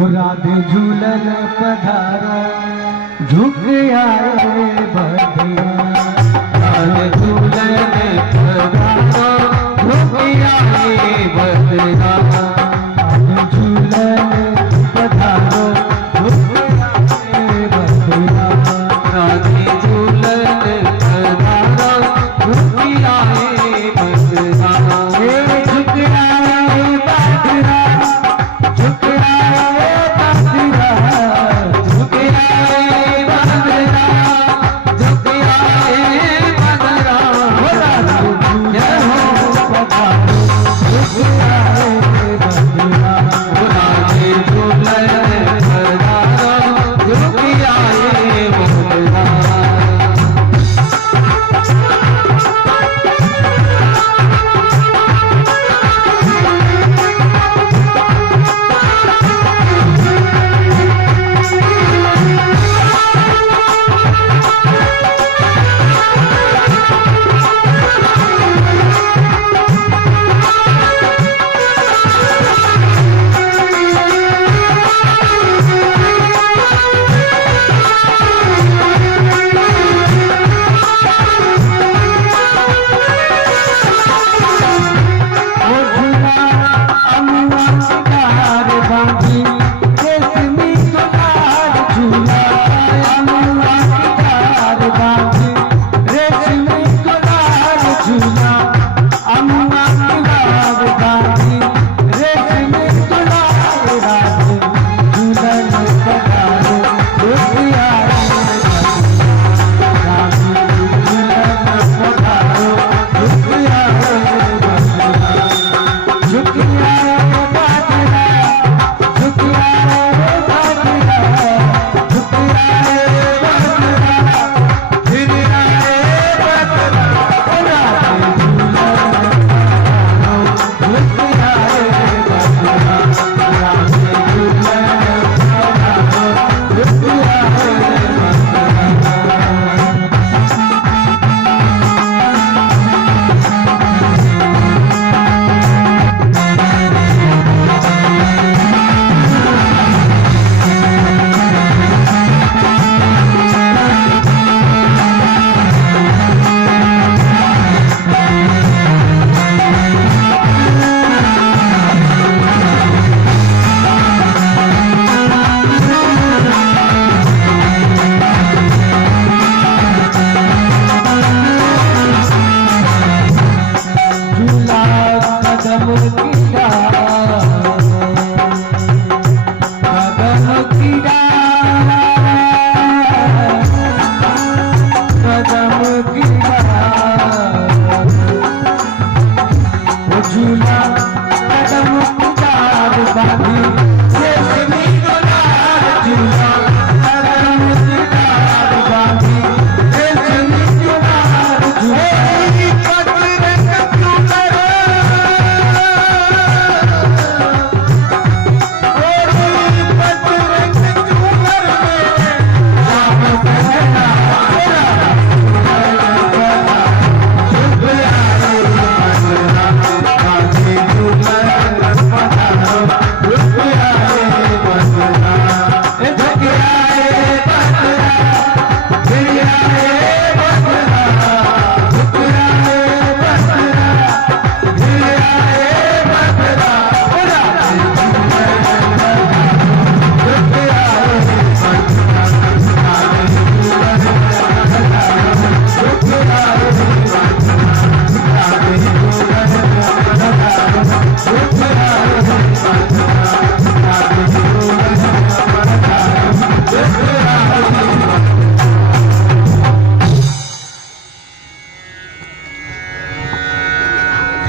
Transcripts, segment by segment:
राधे झूलन पधारो झुक आए बधिया। राधे झूलन पधारो झुक आए बधिया। राधे झूलन पधारो झुक आए बधिया। राधे झूलन पधारो झुक आए बधिया। झुक आए बधिया। झुक आए बधिया। झुक आए बधिया। झुक आए बधिया। जय हो पधारो झुक आए बधिया। राधे झूलन पधारो झुक आए बधिया।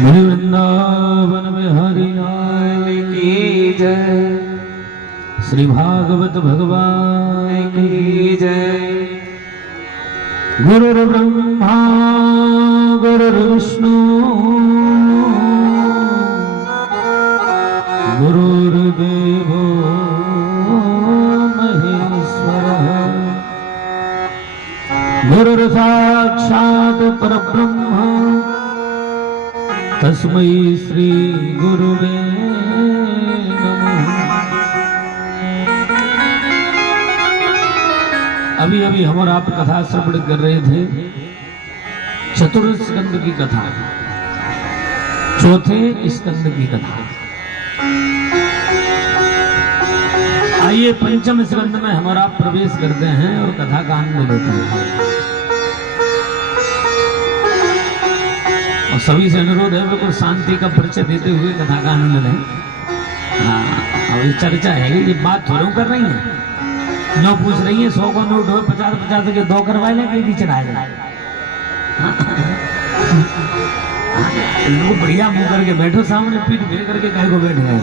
वृंदावन में हरि नाम की जय। श्री भागवत भगवान की जय। गुरुर् ब्रह्मा गुरुर्विष्णु गुरुर्देवो महेश्वरः। गुरुर्साक्षात् परब्रह्म तस्मै श्री गुरुवे नमः। अभी हम और आप कथा श्रवण कर रहे थे चतुर्थ स्कंद की कथा, चौथे स्कंद की कथा। आइए पंचम स्कंद में हम और आप प्रवेश करते हैं और कथा का आनंद लेते हैं। और सभी से अनुरोध है बिल्कुल शांति का परिचय देते हुए कथा का आनंद लें। हाँ, अब ये चर्चा है, ये बात थोड़ा कर रही है, नो पूछ रही है 100 को नोट हो 50-50 के 2 करवा लें कि चढ़ाए जाए। लोग बढ़िया मुंह करके बैठो, सामने पीठ फेर करके कहीं को बैठ गए।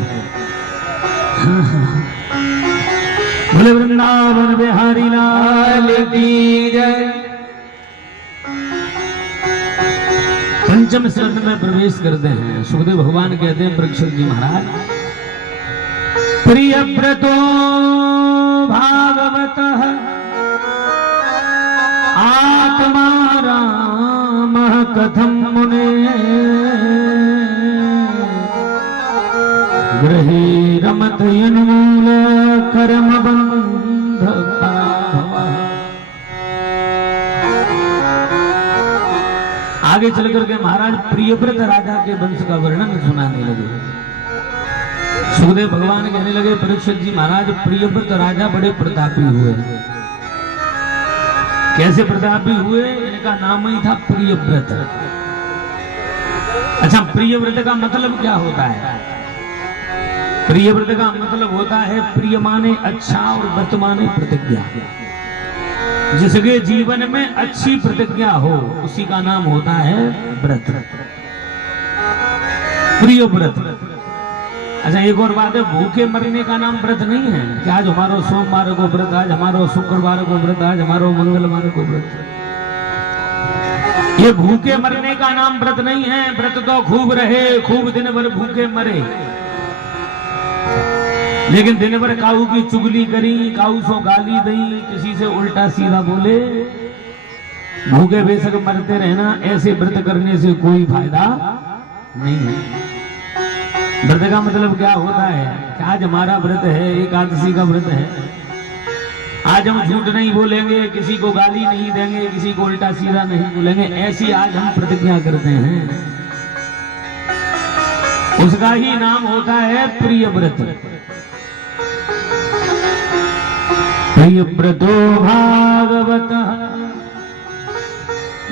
बोले वृंदावन बिहारी लाल की जय। पंचम स्कंद में प्रवेश करते हैं। सुखदेव भगवान कहते हैं परीक्षित जी महाराज, प्रियव्रतो भागवतः आत्मा रामः कथं मुने गृहे रमत यन्मूल कर्म बंध भावः। आगे चल करके महाराज प्रियव्रत राजा के वंश का वर्णन सुनाने लगे। सुखदेव भगवान कहने लगे परीक्षित जी महाराज, प्रियव्रत राजा बड़े प्रतापी हुए। कैसे प्रतापी हुए? इनका नाम ही था प्रियव्रत। अच्छा, प्रियव्रत का मतलब क्या होता है? प्रियव्रत का मतलब होता है प्रिय माने अच्छा और व्रत माने प्रतिज्ञा। जिसके जीवन में अच्छी प्रतिज्ञा हो उसी का नाम होता है व्रत, प्रियव्रत। अच्छा, एक और बात है, भूखे मरने का नाम व्रत नहीं है कि आज हमारो सोमवार को व्रत, आज हमारो शुक्रवार को व्रत, आज हमारो मंगलवार को व्रत। ये भूखे मरने का नाम व्रत नहीं है। व्रत तो खूब रहे, खूब दिन भर भूखे मरे, लेकिन दिन भर काऊ की चुगली करी, काऊ सो गाली दी, किसी से उल्टा सीधा बोले, भूखे बेशक मरते रहना, ऐसे व्रत करने से कोई फायदा नहीं है। व्रत का मतलब क्या होता है कि आज हमारा व्रत है, एकादशी का व्रत है, आज हम झूठ नहीं बोलेंगे, किसी को गाली नहीं देंगे, किसी को उल्टा सीधा नहीं बोलेंगे, ऐसी आज हम प्रतिज्ञा करते हैं। उसका ही नाम होता है प्रियव्रत। प्रियव्रतो भागवतः।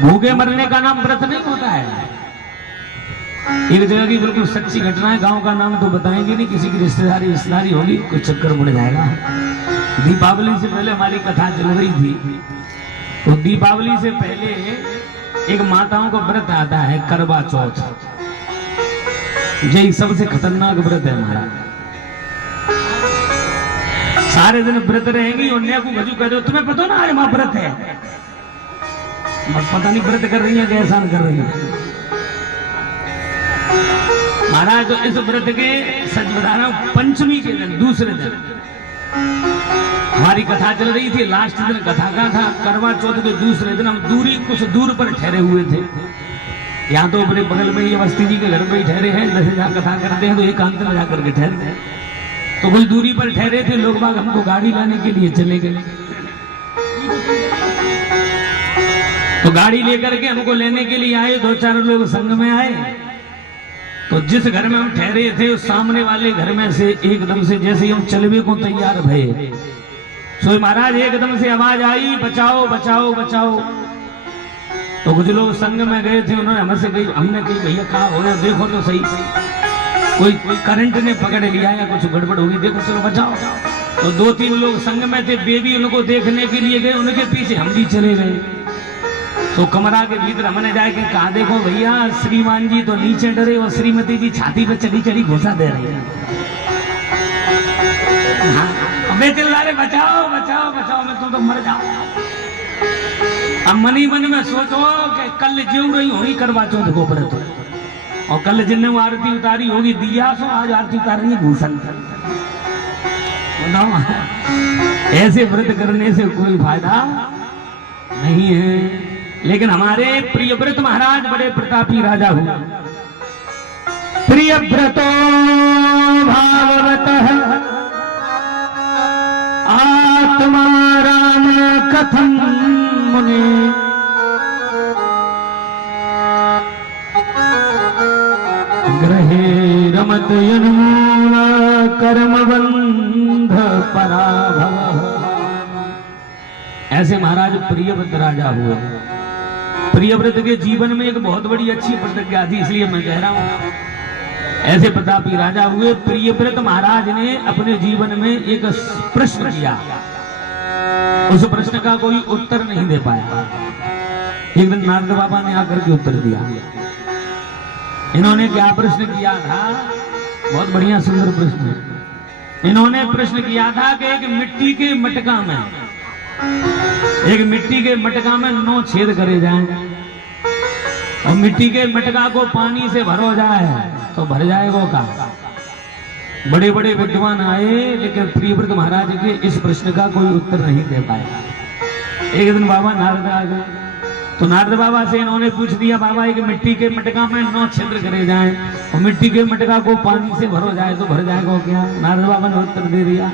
भूखे मरने का नाम व्रत नहीं होता है। एक जगह की बिल्कुल सच्ची घटना है, गांव का नाम तो बताएंगे नहीं, किसी की रिश्तेदारी होगी, कुछ चक्कर पड़ जाएगा। दीपावली से पहले हमारी कथा चल रही थी, तो दीपावली से पहले एक माताओं का व्रत आता है करवा चौथ। यही सबसे खतरनाक व्रत है हमारा। सारे दिन व्रत रहेंगी और न्या को भजू कर दो, तुम्हें पता ना आज मां व्रत है, पता नहीं व्रत कर रही है कि एहसान कर रही है। महाराज तो इस व्रत के सच बता रहा हूं, पंचमी के दिन, दूसरे दिन हमारी कथा चल रही थी। लास्ट दिन कथा का था, करवा चौथ के दूसरे दिन हम कुछ दूर पर ठहरे हुए थे। यहाँ तो अपने बगल में ये अवस्थी जी के घर में ही ठहरे हैं, जैसे जहाँ कथा करते हैं तो एकांत में जाकर के ठहरते हैं। तो कुछ दूरी पर ठहरे थे, लोग बाग हमको गाड़ी लाने के लिए चले गए। तो गाड़ी लेकर के हमको लेने के लिए आए, 2-4 लोग संग में आए। तो जिस घर में हम ठहरे थे उस सामने वाले घर में से एकदम से जैसे हम चलवे को तैयार भये, सो महाराज एकदम से आवाज आई, बचाओ बचाओ बचाओ। तो कुछ लोग संग में गए थे, उन्होंने हमसे कही, हमने कही भैया कहा हो गया, देखो तो सही, कोई करंट ने पकड़ लिया या कुछ गड़बड़ होगी, देखो चलो बचाओ। तो 2-3 लोग संग में थे, बेबी उनको देखने के लिए गए, उनके पीछे हम भी चले गए। तो कमरा के भीतर हमने जाके कहा, देखो भैया श्रीमान जी तो नीचे डरे और श्रीमती जी छाती पे चढ़ी चढ़ी घुसा दे रही है। मैं चिल्ला रहे बचाओ बचाओ बचाओ, मैं तुम तो मर जाओ। अब मनी मन में सोचो कि कल जीव रही होगी करवा चौथ को व्रत, और कल जिन्हें आरती उतारी होगी दिया, सो आज आरती उतार रही है भूषण। ऐसे व्रत करने से कोई फायदा नहीं है। लेकिन हमारे प्रियव्रत महाराज बड़े प्रतापी राजा हुए। प्रियव्रतो भागवतः आत्मा राम कथम मुने ग्रहे रमत यन्मूल कर्म बंध पराभव। ऐसे महाराज प्रियव्रत राजा हुए। प्रियव्रत के जीवन में एक बहुत बड़ी अच्छी प्रतिज्ञा थी, इसलिए मैं कह रहा हूं। ऐसे प्रतापी राजा हुए। प्रियव्रत महाराज ने अपने जीवन में एक प्रश्न किया, उस प्रश्न का कोई उत्तर नहीं दे पाया। एक दिन नारद बाबा ने आकर के उत्तर दिया। इन्होंने क्या प्रश्न किया था? बहुत बढ़िया सुंदर प्रश्न है। इन्होंने प्रश्न किया था कि एक मिट्टी के मटका में 9 छेद करे जाएं और मिट्टी के मटका को पानी से भरो जाए तो भर जाएगा का? बड़े बड़े विद्वान आए, लेकिन प्रियव्रत महाराज के इस प्रश्न का कोई उत्तर नहीं दे पाया। एक दिन बाबा नारद आ गए, तो नारद बाबा से इन्होंने पूछ दिया, बाबा एक मिट्टी के मटका में 9 छिद्र करे जाएं और मिट्टी के मटका को पानी से भरो जाए तो भर जाएगा क्या? नारद बाबा ने उत्तर दे दिया,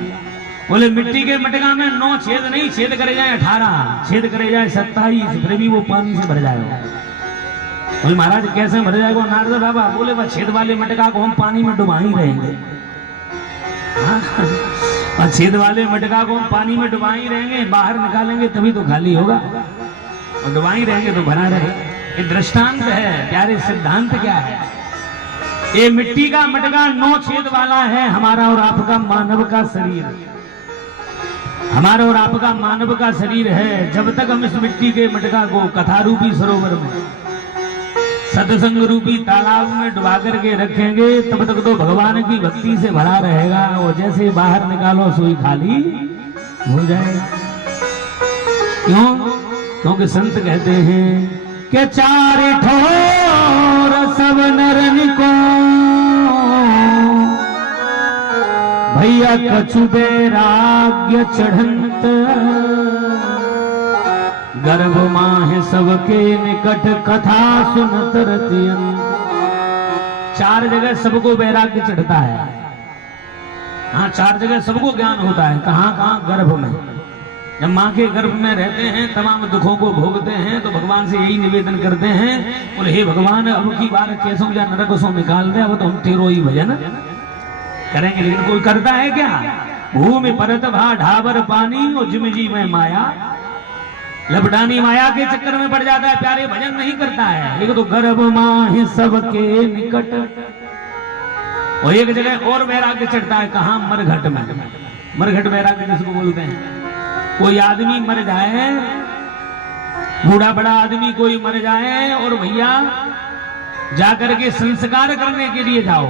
बोले मिट्टी के मटका में 9 छेद नहीं, छेद करे जाए 18, छेद करे जाए 27, फिर भी वो पानी से भर जाएगा। बोले महाराज कैसे भर जाएगा? नारद बाबा बोले वह छेद वाले मटका को हम पानी में डुबा ही रहेंगे। और छेद वाले मटका को हम पानी में डुबा ही रहेंगे, बाहर निकालेंगे तभी तो खाली होगा, और डुबा ही रहेंगे तो भरा रहे। ये दृष्टांत है प्यारे। सिद्धांत क्या है? ये मिट्टी का मटका 9 छेद वाला है हमारा और आपका मानव का शरीर। हमारा और आपका मानव का शरीर है। जब तक हम इस मिट्टी के मटका को कथा रूपी सरोवर में, सत्संग रूपी तालाब में डुबा करके रखेंगे, तब तक तो भगवान की भक्ति से भरा रहेगा, और जैसे बाहर निकालो सोई खाली हो जाएगा। क्यों? क्योंकि संत कहते हैं कि 4 ठोर सब नरन को भैया कछु वैराग्य चढ़ंत, गर्भ माह सबके निकट कथा सुनत रतियन। 4 जगह सबको वैराग्य चढ़ता है। हाँ, 4 जगह सबको ज्ञान होता है। कहाँ कहाँ? गर्भ में। जब माँ के गर्भ में रहते हैं, तमाम दुखों को भोगते हैं, तो भगवान से यही निवेदन करते हैं, बोले हे भगवान अब की बार कैसों या नरकों निकाल दे, अब तो हम तेरो ही भजन करेंगे। लेकिन कोई करता है क्या? भूमि परत भा ढाबर पानी और जिम जी में माया, लपटानी माया के चक्कर में पड़ जाता है प्यारे, भजन नहीं करता है। लेकिन तो गर्भ माह सबके निकट। और एक जगह और वैराग्य चढ़ता है। कहाँ? मरघट में। मरघट वैराग्य जिसको बोलते हैं। कोई आदमी मर जाए, बूढ़ा बड़ा आदमी कोई मर जाए, और भैया जाकर के संस्कार करने के लिए जाओ,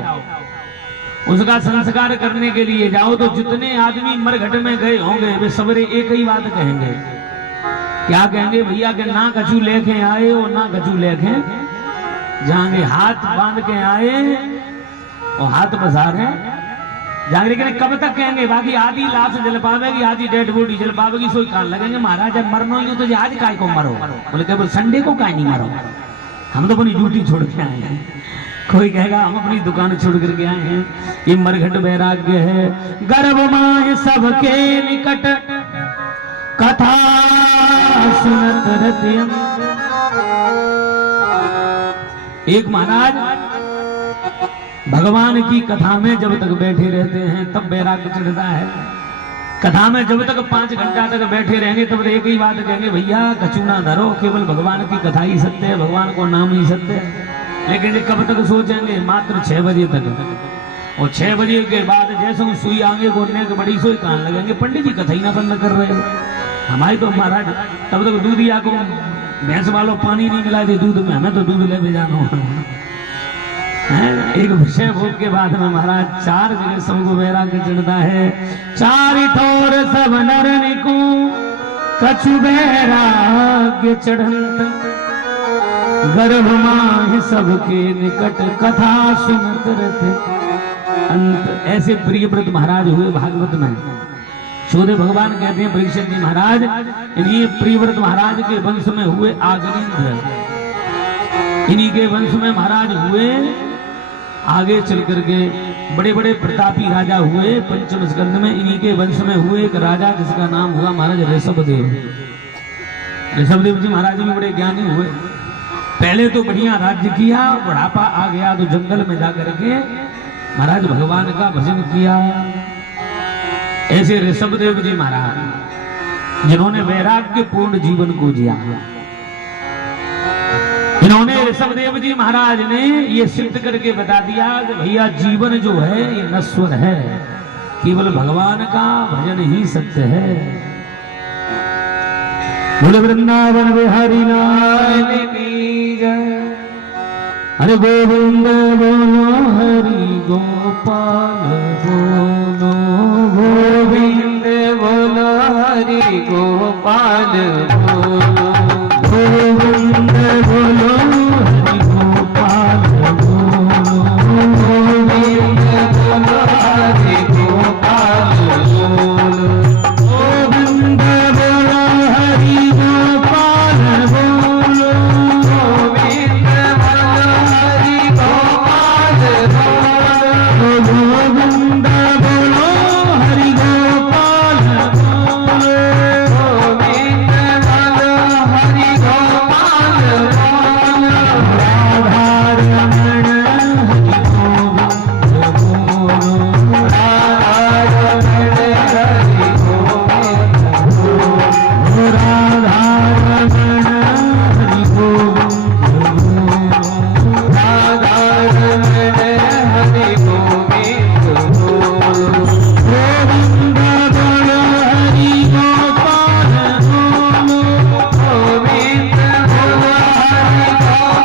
उसका संस्कार करने के लिए जाओ, तो जितने आदमी मरघट में गए होंगे वे सबरे एक ही बात कहेंगे। क्या कहेंगे? भैया के ना कछु लेके आए और ना कछु लेके जाएंगे। हाथ बांध के आए और हाथ पसारे जाएंगे। लेकिन कब तक कहेंगे? बाकी आधी लाश जल पावेगी, आधी डेड बॉडी जल पावेगी, सोई कान लगेंगे महाराज जब मरना ही हो तो आज काय को मरो। बोले क्या? संडे को काय नहीं मरो, हम तो अपनी ड्यूटी छोड़ के आए हैं। कोई कहेगा हम अपनी दुकान छोड़ करके आए हैं। ये मरघट वैराग्य है। गर्भ माह सबके निकट कथा सुनत रतियन। एक महाराज भगवान की कथा में जब तक बैठे रहते हैं तब वैराग्य चढ़ता है। कथा में जब तक 5 घंटा तक बैठे रहेंगे तब एक ही बात कहेंगे, भैया कछु ना धरो, केवल भगवान की कथा ही सत्य है, भगवान को नाम ही सत्य है। लेकिन ये कब तक सोचेंगे? मात्र 6 बजे तक। और 6 बजे के बाद जैसे सुई आगे बोलने के बड़ी सोई कान लगेंगे, पंडित जी कथा ही ना बंद कर रहे हो। हमारी तो महाराज तब तक दूध या को भैंस वालों पानी नहीं मिला थे दूध में, हमें तो दूध ले भी जाना है। एक विषय भोग के बाद में महाराज 4 जगह सबको वैराग्य चढ़ता है। 4 ठोर सब नरन को कछु वैराग्य चढ़ंत, गर्भ माह सबके निकट कथा सुनत रते अंत। ऐसे प्रियव्रत महाराज हुए भागवत में। सूर्य भगवान कहते हैं परीक्षित जी महाराज, इन्हीं प्रियव्रत महाराज के वंश में हुए आगनीन्द्र, इन्हीं के वंश में महाराज हुए। आगे चल करके बड़े बड़े प्रतापी राजा हुए। पंचम स्कंद में इन्हीं के वंश में हुए एक राजा जिसका नाम हुआ महाराज ऋषभदेव। ऋषभदेव जी महाराज भी बड़े ज्ञानी हुए। पहले तो बढ़िया राज्य किया, बुढ़ापा आ गया तो जंगल में जाकर के महाराज भगवान का भजन किया। ऐसे ऋषभदेव जी महाराज जिन्होंने वैराग्य पूर्ण जीवन को जिया, इन्होंने ऋषभदेव जी महाराज ने ये सिद्ध करके बता दिया कि भैया जीवन जो है ये नश्वर है, केवल भगवान का भजन ही सत्य है। बोले वृंदावन बिहारी लाल की जय। हरे गोविंद बोलो हरि गोपाल बोलो, गोविंद बोलो हरि गोपाल बोलो, गोविंद बोलो हरि गोपाल बोलो, गोविंद बोलो हरि गोपाल बोलो, गोविंद बोलो हरि गोपाल बोलो, गोविंद बोलो हरि गोपाल बोलो, गोविंद बोलो हरि गोपाल बोलो, गोविंद बोलो हरि गोपाल बोलो, राधा रमण हरि गोविंद बोलो, राधा रमण हरि गोविंद बोलो, राधा रमण हरि गोविंद बोलो, राधा रमण हरि गोविंद बोलो, गोविंद बोलो हरि गोपाल बोलो, गोविंद बोलो हरि गोपाल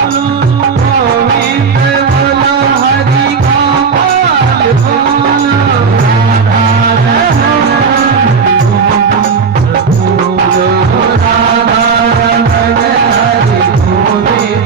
बोलो, गोविंद बोलो हरि गोपाल बोलो, गोविंद बोलो हरि गोपाल बोलो, राधा रमण हरि गोविंद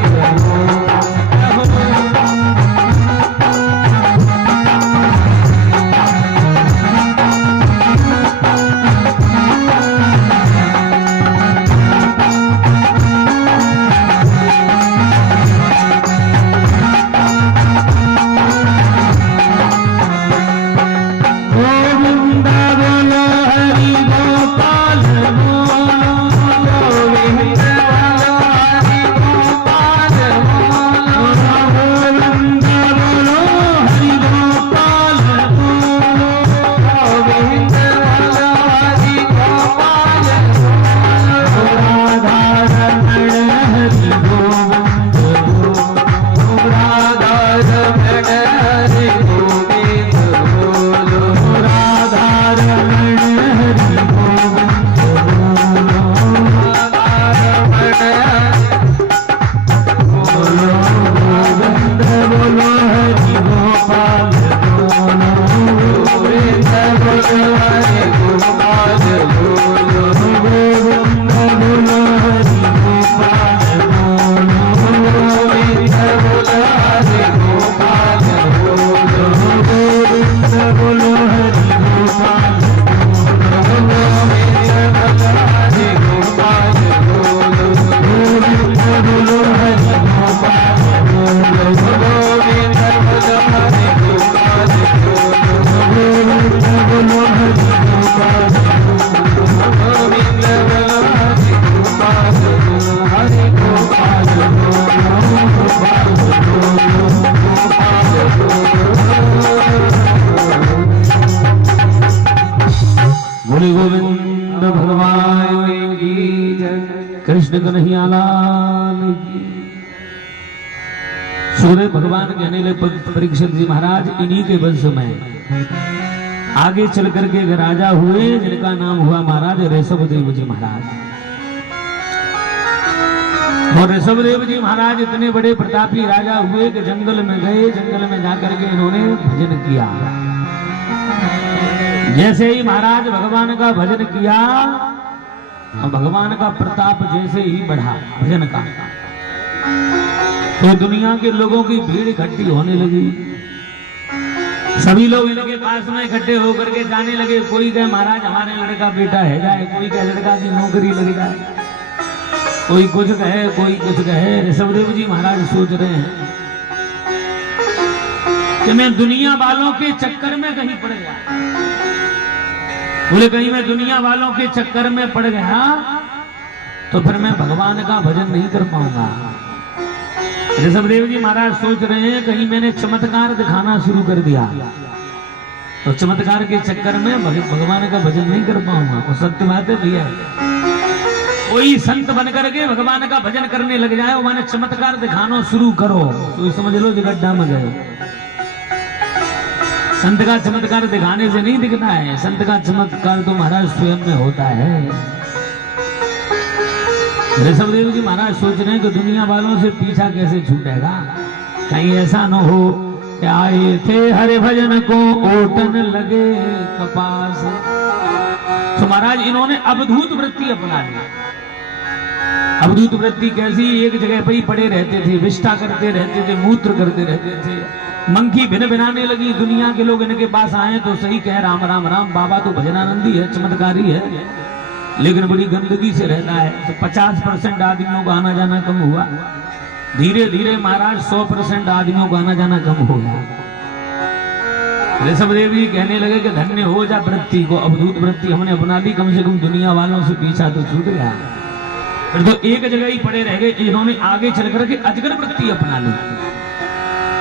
गोविंद बोलो हरि गोपाल बोलो, गोविंद बोलो हरि गोपाल बोलो, गोविंद बोलो हरि गोपाल बोलो, गोविंद बोलो हरि गोपाल बोलो, राधा रमण हरि गोविंद बोलो, राधा रमण हरि गोविंद बोलो, राधा रमण हरि गोविंद बोलो, राधा रमण बोलो, गोविंद बोलो हरि गोपाल बोलो, गोविंद बोलो हरि गोपाल बोलो, गोविंद बोलो हरि गोपाल बोलो, गोविंद बोलो हरि गोपाल बोलो, गोविंद बोलो हरि गोपाल बोलो, गोविंद बोलो हरि गोपाल बोलो, गोविंद बोलो हरि गोपाल बोलो, गोविंद बोलो हरि गोपाल बोलो, गोविंद बोलो हरि गोपाल बोलो, गोविंद बोलो हरि गोपाल बोलो, हरि गोपाल बोलो, गोपाल बोलो, गोपाल बोलो। बोले गोविंद भगवान की जय। कृष्ण कन्हैया लाल की। सूर्य भगवान कहने लगे परीक्षित जी महाराज इन्हीं के वंश में आगे चल करके एक राजा हुए जिनका नाम हुआ महाराज ऋषभदेव जी महाराज। और ऋषभदेव जी महाराज इतने बड़े प्रतापी राजा हुए कि जंगल में गए, जंगल में जाकर के इन्होंने भजन किया। जैसे ही महाराज भगवान का भजन किया और भगवान का प्रताप जैसे ही बढ़ा भजन का, तो दुनिया के लोगों की भीड़ इकट्ठी होने लगी। सभी लोग इनके पास में इकट्ठे होकर के जाने लगे। कोई कहे महाराज हमारे लड़का बेटा है जाए, कोई कहे लड़का की नौकरी लग जाए, कोई कुछ कहे कोई कुछ कहे। ऋषभदेव जी महाराज सोच रहे हैं कि मैं दुनिया वालों के चक्कर में कहीं पड़ गया। बोले कहीं मैं दुनिया वालों के चक्कर में पड़ गया तो फिर मैं भगवान का भजन नहीं कर पाऊंगा। ऋषभदेव जी महाराज सोच रहे हैं कहीं मैंने चमत्कार दिखाना शुरू कर दिया तो चमत्कार के चक्कर में भगवान का भजन नहीं कर पाऊंगा। और सत्य बात है भैया, कोई संत बन करके भगवान का भजन करने लग जाए और मैंने चमत्कार दिखाना शुरू करो तो समझ लो गड्ढा में गए। संत का चमत्कार दिखाने से नहीं दिखता है, संत का चमत्कार तो महाराज स्वयं में होता है। ऋषभदेव जी महाराज सोच रहे हैं कि दुनिया वालों से पीछा कैसे छूटेगा, कहीं ऐसा न हो कि आए थे हरे भजन को ओटन लगे कपास। तो महाराज इन्होंने अवधूत वृत्ति अपना ली। अवधूत वृत्ति कैसी, एक जगह पर ही पड़े रहते थे, विष्ठा करते रहते थे, मूत्र करते रहते थे, मंकी भिन भिनाने लगी। दुनिया के लोग इनके पास आए तो सही कह राम राम राम, बाबा तो भजनानंदी है, चमत्कारी है, लेकिन बड़ी गंदगी से रहता है। तो 50% आदमियों का आना जाना कम हुआ, धीरे धीरे महाराज 100% आदमियों का आना जाना कम हो गया। ऋषभदेव जी कहने लगे कि धन्य हो जा वृत्ति को, अवधूत वृत्ति हमने अपना ली, कम से कम दुनिया वालों से पीछा तो छूट गया। फिर तो एक जगह ही पड़े रह गए। इन्होंने आगे चल करके अजगर वृत्ति अपना ली।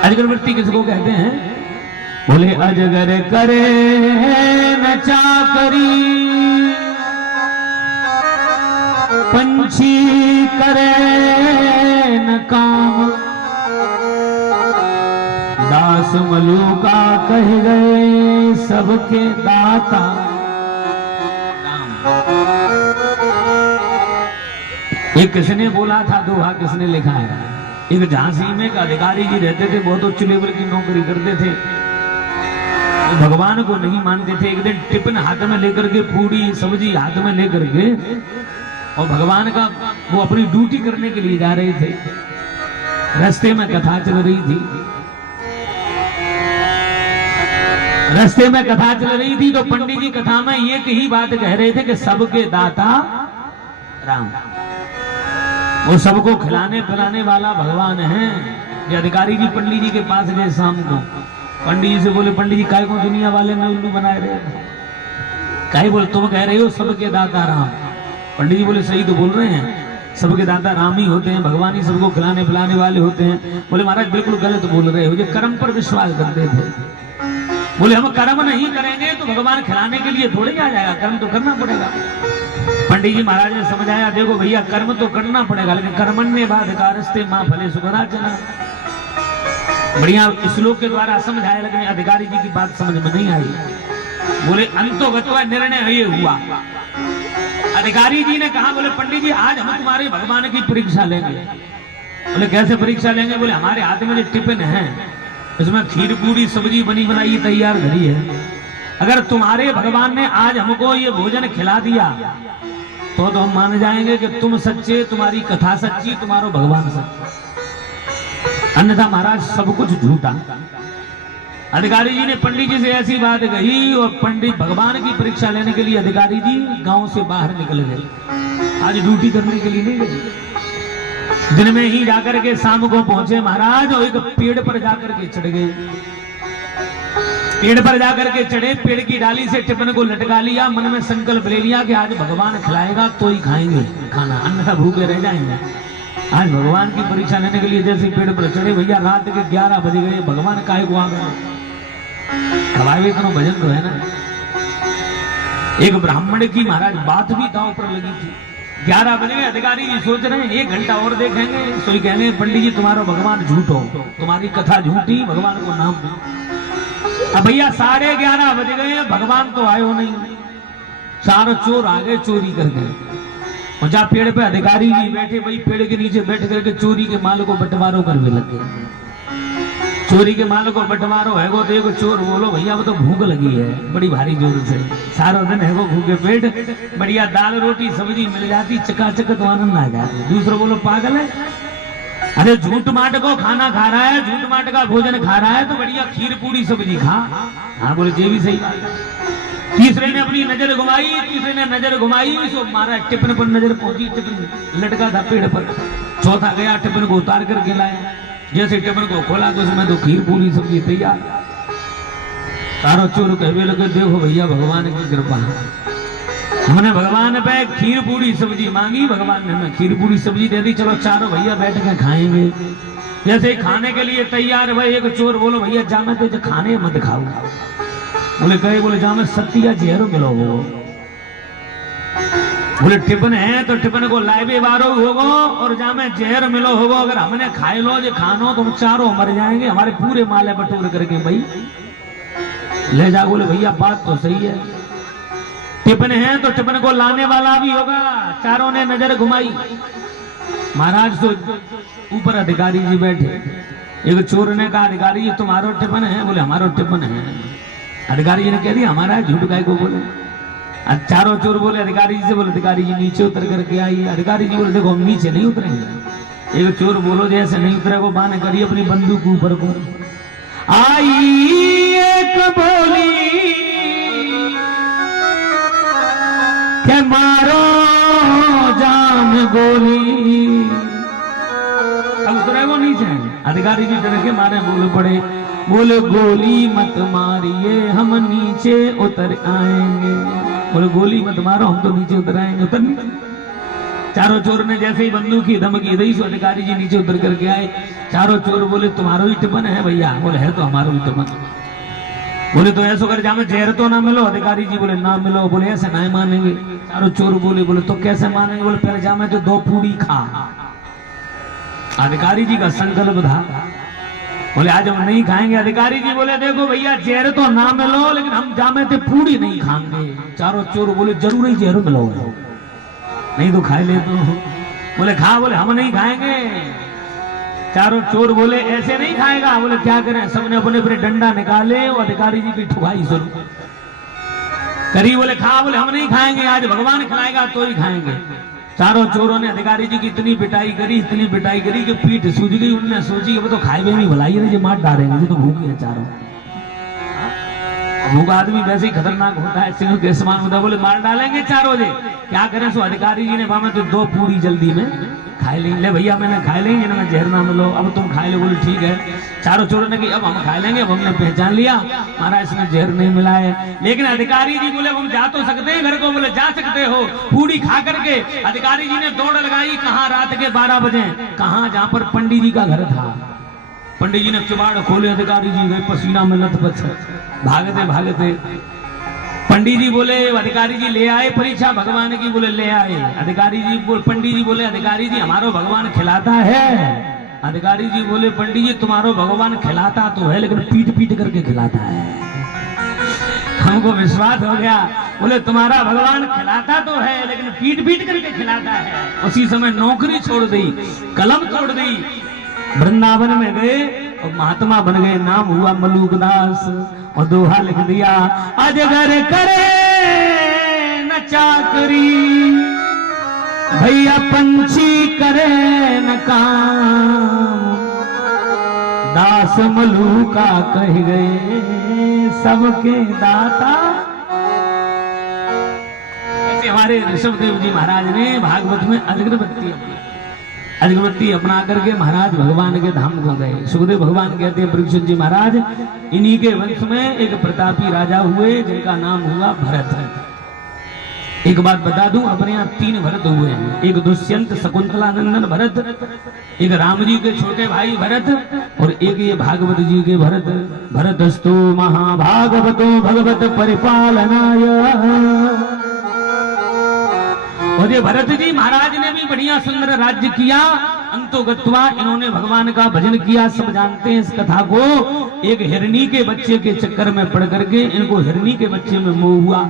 अजगर वृत्ति किसको कहते हैं? बोले अजगर करे न चाकरी, पंछी करे न काम, दास मलूका कह गए सबके दाता राम। ये किसने बोला था? दोहा किसने लिखा है? एक झांसी में एक अधिकारी जी रहते थे, बहुत उच्च लेवल की नौकरी करते थे, वो भगवान को नहीं मानते थे। एक दिन टिफिन हाथ में लेकर के, पूरी सब्जी हाथ में लेकर के, और भगवान का वो अपनी ड्यूटी करने के लिए जा रहे थे। रास्ते में कथा चल रही थी, रास्ते में कथा चल रही थी तो पंडित जी कथा में एक ही बात कह रहे थे कि सबके दाता राम, वो सबको खिलाने पिलाने वाला भगवान है। ये अधिकारी जी पंडित जी के पास गए शाम को, पंडित जी से बोले पंडित जी काय को दुनिया वाले में उल्लू बनाए रहे? काय बोले तुम कह रहे हो सबके दाता राम। पंडित जी बोले सही तो बोल रहे हैं, सबके दाता राम ही होते हैं, भगवान ही सबको खिलाने पिलाने वाले होते हैं। बोले महाराज बिल्कुल गलत बोल रहे हो, ये कर्म पर विश्वास करते थे। बोले हम कर्म नहीं करेंगे तो भगवान खिलाने के लिए थोड़े आ जाएगा, कर्म तो करना पड़ेगा। पंडित जी महाराज ने समझाया देखो भैया कर्म तो करना पड़ेगा, लेकिन कर्मण्य बाधिकारस्ते मां फले सुखदा चला। बढ़िया श्लोक के द्वारा समझाया, लेकिन अधिकारी जी की बात समझ में नहीं आई। बोले अंतोगत्वा निर्णय ये हुआ। अधिकारी जी ने कहा बोले पंडित जी आज हम तुम्हारे भगवान की परीक्षा लेंगे। बोले कैसे परीक्षा लेंगे? बोले हमारे हाथ में जो टिफिन है उसमें खीर पूरी सब्जी बनी बनाई तैयार घड़ी है, अगर तुम्हारे भगवान ने आज हमको ये भोजन खिला दिया तो हम मान जाएंगे कि तुम सच्चे, तुम्हारी कथा सच्ची, तुम्हारा भगवान सच्चा, अन्यथा महाराज सब कुछ झूठा। अधिकारी जी ने पंडित जी से ऐसी बात कही और पंडित भगवान की परीक्षा लेने के लिए अधिकारी जी गांव से बाहर निकल गए। आज ड्यूटी करने के लिए नहीं गए, दिन में ही जाकर के शाम को पहुंचे महाराज और एक पेड़ पर जाकर के चढ़ गए। पेड़ पर जाकर के चढ़े, पेड़ की डाली से टिफिन को लटका लिया, मन में संकल्प ले लिया कि आज भगवान खिलाएगा तो ही खाएंगे खाना, अन्यथा भूखे रह जाएंगे। आज भगवान की परीक्षा लेने के लिए जैसे पेड़ पर चढ़े, भैया रात के 11 बज गए, भगवान काहे को आ गए? हवाई इतना भजन तो है ना। एक ब्राह्मण की महाराज बात भी दांव पर लगी थी। 11 बजे अधिकारी जी सोच रहे हैं 1 घंटा और देखेंगे, सोई कहेंगे पंडित जी तुम्हारा भगवान झूठ हो, तुम्हारी कथा झूठी, भगवान को नाम दो। अब भैया 11:30 बज गए, भगवान तो आयो नहीं, चारों चोर आ गए चोरी कर गए। और जहाँ पेड़ पे अधिकारी जी बैठे, वही पेड़ के नीचे बैठ करके चोरी के माल को बंटवारों करने लगे। चोरी के माल को बंटवारो है वो, तो एक चोर बोलो भैया वो तो भूख लगी है बड़ी भारी जोर से, सारा दिन है वो भूखे पेट, बढ़िया दाल रोटी सब्जी मिल जाती चकाचक तो आनंद आ जाता। दूसरा बोलो पागल है, अरे झूठ माट को खाना खा रहा है, झूठ माट का भोजन खा रहा है तो बढ़िया खीर पूरी सब्जी खा। हाँ बोले ये भी सही बात है। तीसरे ने अपनी नजर घुमाई, तीसरे ने नजर घुमाई, सो मारा टिफिन पर नजर पहुंची, टिफिन लटका था पेड़ पर। चौथा गया टिफिन को उतार कर के लाया, जैसे टिफिन को खोला तो उसमें तो खीर पूरी सब्जी तैयार। तारो चोर कहवे लगे देखो भैया भगवान की कृपा, हमने भगवान पे खीर पूरी सब्जी मांगी, भगवान ने हमें खीर पूरी सब्जी दे दी, चलो चारों भैया बैठ के खाएंगे। जैसे ही खाने के लिए तैयार भाई एक चोर बोलो भैया जामे तो खाने मत खाओ, बोले कहे बोले जामे सत्या जहरो मिलो हो, बोले टिफिन है तो टिफिन को लाइबे बारो होगो और जामे जहर मिलो होगो, अगर हमने खाए लो जो खानो तो हम चारों मर जाएंगे, हमारे पूरे माले बटोर करके भाई ले जा। बोले भैया बात तो सही है, टिफिन है तो टिफिन को लाने वाला भी होगा। चारों ने नजर घुमाई, महाराज तो ऊपर अधिकारी जी बैठे, एक चोर ने कहा अधिकारी जी तुम्हारो टिफिन है? बोले हमारो टिफिन है। अधिकारी जी ने कह दिया हमारा है, झूठ काय को बोले। चारों चोर बोले अधिकारी जी से, बोले अधिकारी जी नीचे उतर करके आइए। अधिकारी जी बोले देखो हम नीचे नहीं उतरेंगे। एक चोर बोलो जैसे नहीं उतरे को बाने करिए अपनी बंदूक ऊपर को आई, एक बोली के मारो जान गोली, अब उतरे को नीचे। अधिकारी जी डर के मारे बोले पड़े, बोले गोली मत मारिए हम नीचे उतर आएंगे। बोले गोली मत मारो हम तो नीचे उतर आएंगे। उतर नहीं। चारों चोर ने जैसे ही बंदूक की धमकी दी तो अधिकारी जी नीचे उतर करके आए। चारों चोर बोले तुम्हारो ही टिफिन है भैया? बोले है तो हमारो ही टिफिन। बोले तो ऐसा कर जामे जहर तो ना मिलो? अधिकारी जी बोले ना मिलो। बोले ऐसे नहीं मानेंगे। चारों चोर बोले तो कैसे मानेंगे? बोले पहले जामे तो 2 पूड़ी खा। अधिकारी जी का संकल्प था, बोले आज हम नहीं खाएंगे। अधिकारी जी बोले देखो भैया जहर तो ना मिलो लेकिन हम जामे थे पूड़ी नहीं खाएंगे। चारों चोर बोले जरूर ही जहर मिलो, नहीं तो खाए ले तो। बोले खा। बोले हम नहीं खाएंगे। चारों चोर बोले ऐसे नहीं खाएगा। बोले क्या करें? सबने अपने अपने डंडा निकाले और अधिकारी जी की ठुकाई शुरू करी। बोले खा। बोले हम नहीं खाएंगे, आज भगवान खिलाएगा तो ही खाएंगे। चारों चोरों ने अधिकारी जी की इतनी पिटाई करी कि पीठ सूझ गई। उनने सोची अब तो खाए भी नहीं भलाई नहीं, मार डालेंगे जी तो भूखी है चारों। भूखा आदमी वैसे ही खतरनाक होता है, सिंह के समान होता है। बोले मार डालेंगे चारों जे, क्या करें? सो अधिकारी जी ने बामे तो 2 पूरी जल्दी में खाए लेंगे। ले भैया मैंने खाए लेंगे ना, जहर ना मिलो अब तुम खाए लो। बोले ठीक है। चारों चोरों ने कि अब हम खाए लेंगे, अब हमने पहचान लिया हमारा इसमें जहर नहीं मिला है। लेकिन अधिकारी जी बोले हम जा तो सकते हैं घर को? बोले जा सकते हो। पूरी खा करके अधिकारी जी ने दौड़ लगाई। कहाँ? रात के 12 बजे। कहाँ? जहाँ पर पंडित जी का घर था। पंडित जी ने किवाड़ खोले, अधिकारी जी गए पसीना में लथपथ, भागते भागते। पंडित जी बोले अधिकारी जी ले आए परीक्षा भगवान की? बोले ले आए। अधिकारी जी पंडित जी बोले अधिकारी जी हमारो भगवान खिलाता है? अधिकारी जी बोले पंडित जी तुम्हारो भगवान खिलाता तो है लेकिन पीट पीट करके खिलाता है। हमको विश्वास हो गया। बोले तुम्हारा भगवान खिलाता तो है लेकिन पीट पीट करके खिलाता है। उसी समय नौकरी छोड़ दी, कलम छोड़ दी, वृंदावन में गए और महात्मा बन गए। नाम हुआ मलूकदास और दोहा लिख दिया, अजगर करे न चाकरी भैया पंछी करे न काम, दास मलूका कह गए सबके दाता। ऐसे हमारे ऋषभदेव जी महाराज ने भागवत में अगरबत्ती अपना करके महाराज भगवान के धाम को गए। सुखदेव भगवान कहते हैं परीक्षित जी महाराज इन्हीं के वंश में एक प्रतापी राजा हुए जिनका नाम हुआ भरत। एक बात बता दूं, अपने यहाँ 3 भरत हुए हैं। एक दुष्यंत शकुंतला नंदन भरत, एक राम जी के छोटे भाई भरत और एक ये भागवत जी के भरत। भरतस्तु महाभागवतो भगवत परिपालनाय। और ये भरत जी महाराज ने भी बढ़िया सुंदर राज्य किया। अंतोगत्वा इन्होंने भगवान का भजन किया। सब जानते हैं इस कथा को। एक हिरणी के बच्चे के चक्कर में पड़ करके इनको हिरणी के बच्चे में मोह हुआ।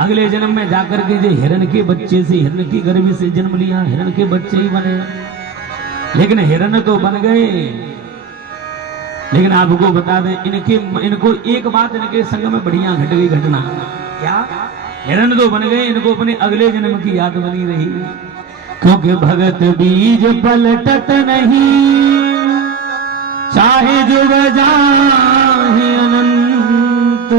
अगले जन्म में जाकर के जो हिरण के बच्चे से, हिरण की गर्भ से जन्म लिया, हिरण के बच्चे ही बने। लेकिन हिरण तो बन गए, लेकिन आपको बता दें इनको एक बात इनके संग में बढ़िया घट गई घटना। क्या? हिरण तो बन गए, इनको अपने अगले जन्म की याद बनी रही। क्योंकि भगत बीज पलटत नहीं, चाहे जुग जाहे अनंत,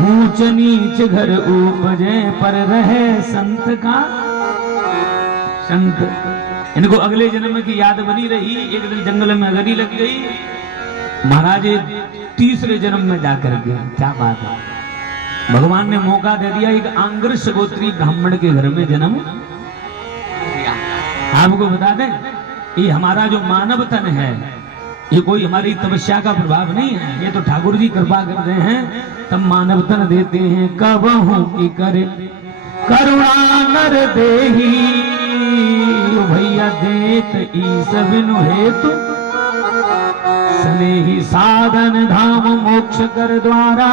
ऊंच नीच घर उपजे पर रहे संत का संत। इनको अगले जन्म की याद बनी रही। एक दिन जंगल में अगरी लग गई। महाराज तीसरे जन्म में जाकर के। क्या बात है, भगवान ने मौका दे दिया, एक आंग्रस गोत्री ब्राह्मण के घर में जन्म। आपको बता दें, ये हमारा जो मानव तन है, ये कोई हमारी तपस्या का प्रभाव नहीं है, ये तो ठाकुर जी कृपा करते हैं, तब मानव तन देते हैं। कबहू की करे करुणा नर देही, भैया देत ईस बिनु हेतु, स्नेही साधन धाम मोक्ष कर द्वारा,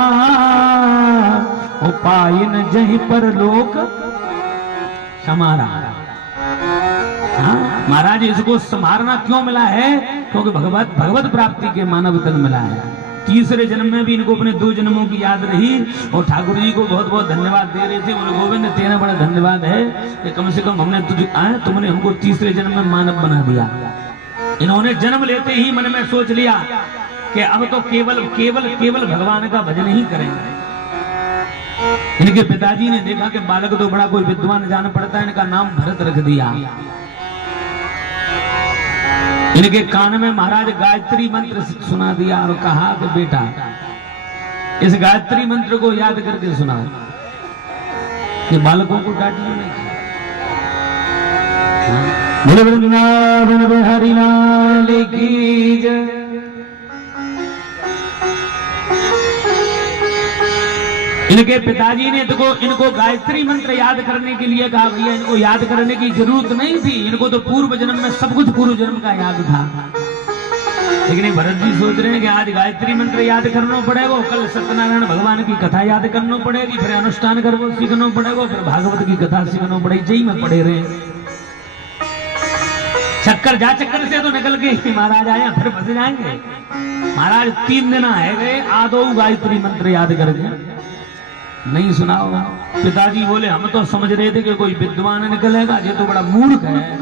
उपाय न जहीं पर लोक समारा। महाराज इसको संभारना क्यों मिला है? क्योंकि भगवत प्राप्ति के मानव तन मिला है। तीसरे जन्म में भी इनको अपने 2 जन्मों की याद रही, और ठाकुर जी को बहुत बहुत धन्यवाद दे रहे थे। बोले गोविंद तेरा बड़ा धन्यवाद है कि कम से कम हमने तुमने हमको तीसरे जन्म में मानव बना दिया। इन्होंने जन्म लेते ही मन में सोच लिया कि अब तो केवल केवल केवल भगवान का भजन ही करेंगे। इनके पिताजी ने देखा कि बालक तो बड़ा कोई विद्वान जान पड़ता है, इनका नाम भरत रख दिया। इनके कान में महाराज गायत्री मंत्र सुना दिया और कहा कि बेटा इस गायत्री मंत्र को याद करके सुनाओ, कि बालकों को डांटिए नहीं। बोले वृंदावन बिहारी लाल की जय। इनके पिताजी ने इनको गायत्री मंत्र याद करने के लिए कहा। भैया इनको याद करने की जरूरत नहीं थी, इनको तो पूर्व जन्म में सब कुछ पूर्व जन्म का याद था। लेकिन भरत जी सोच रहे हैं कि आज गायत्री मंत्र याद करना पड़ेगा, कल सत्यनारायण भगवान की कथा याद करना पड़ेगी, फिर अनुष्ठान करना सीखना पड़ेगा, फिर भागवत की कथा सीखना पड़ेगी। जय में पड़े रहे चक्कर से तो निकल के महाराज आए, फिर फंस जाएंगे। महाराज 3 दिन आए गए, आदो गायत्री मंत्र याद करके नहीं सुनाओ। पिताजी बोले हम तो समझ रहे थे कि कोई विद्वान निकलेगा, ये तो बड़ा मूर्ख है,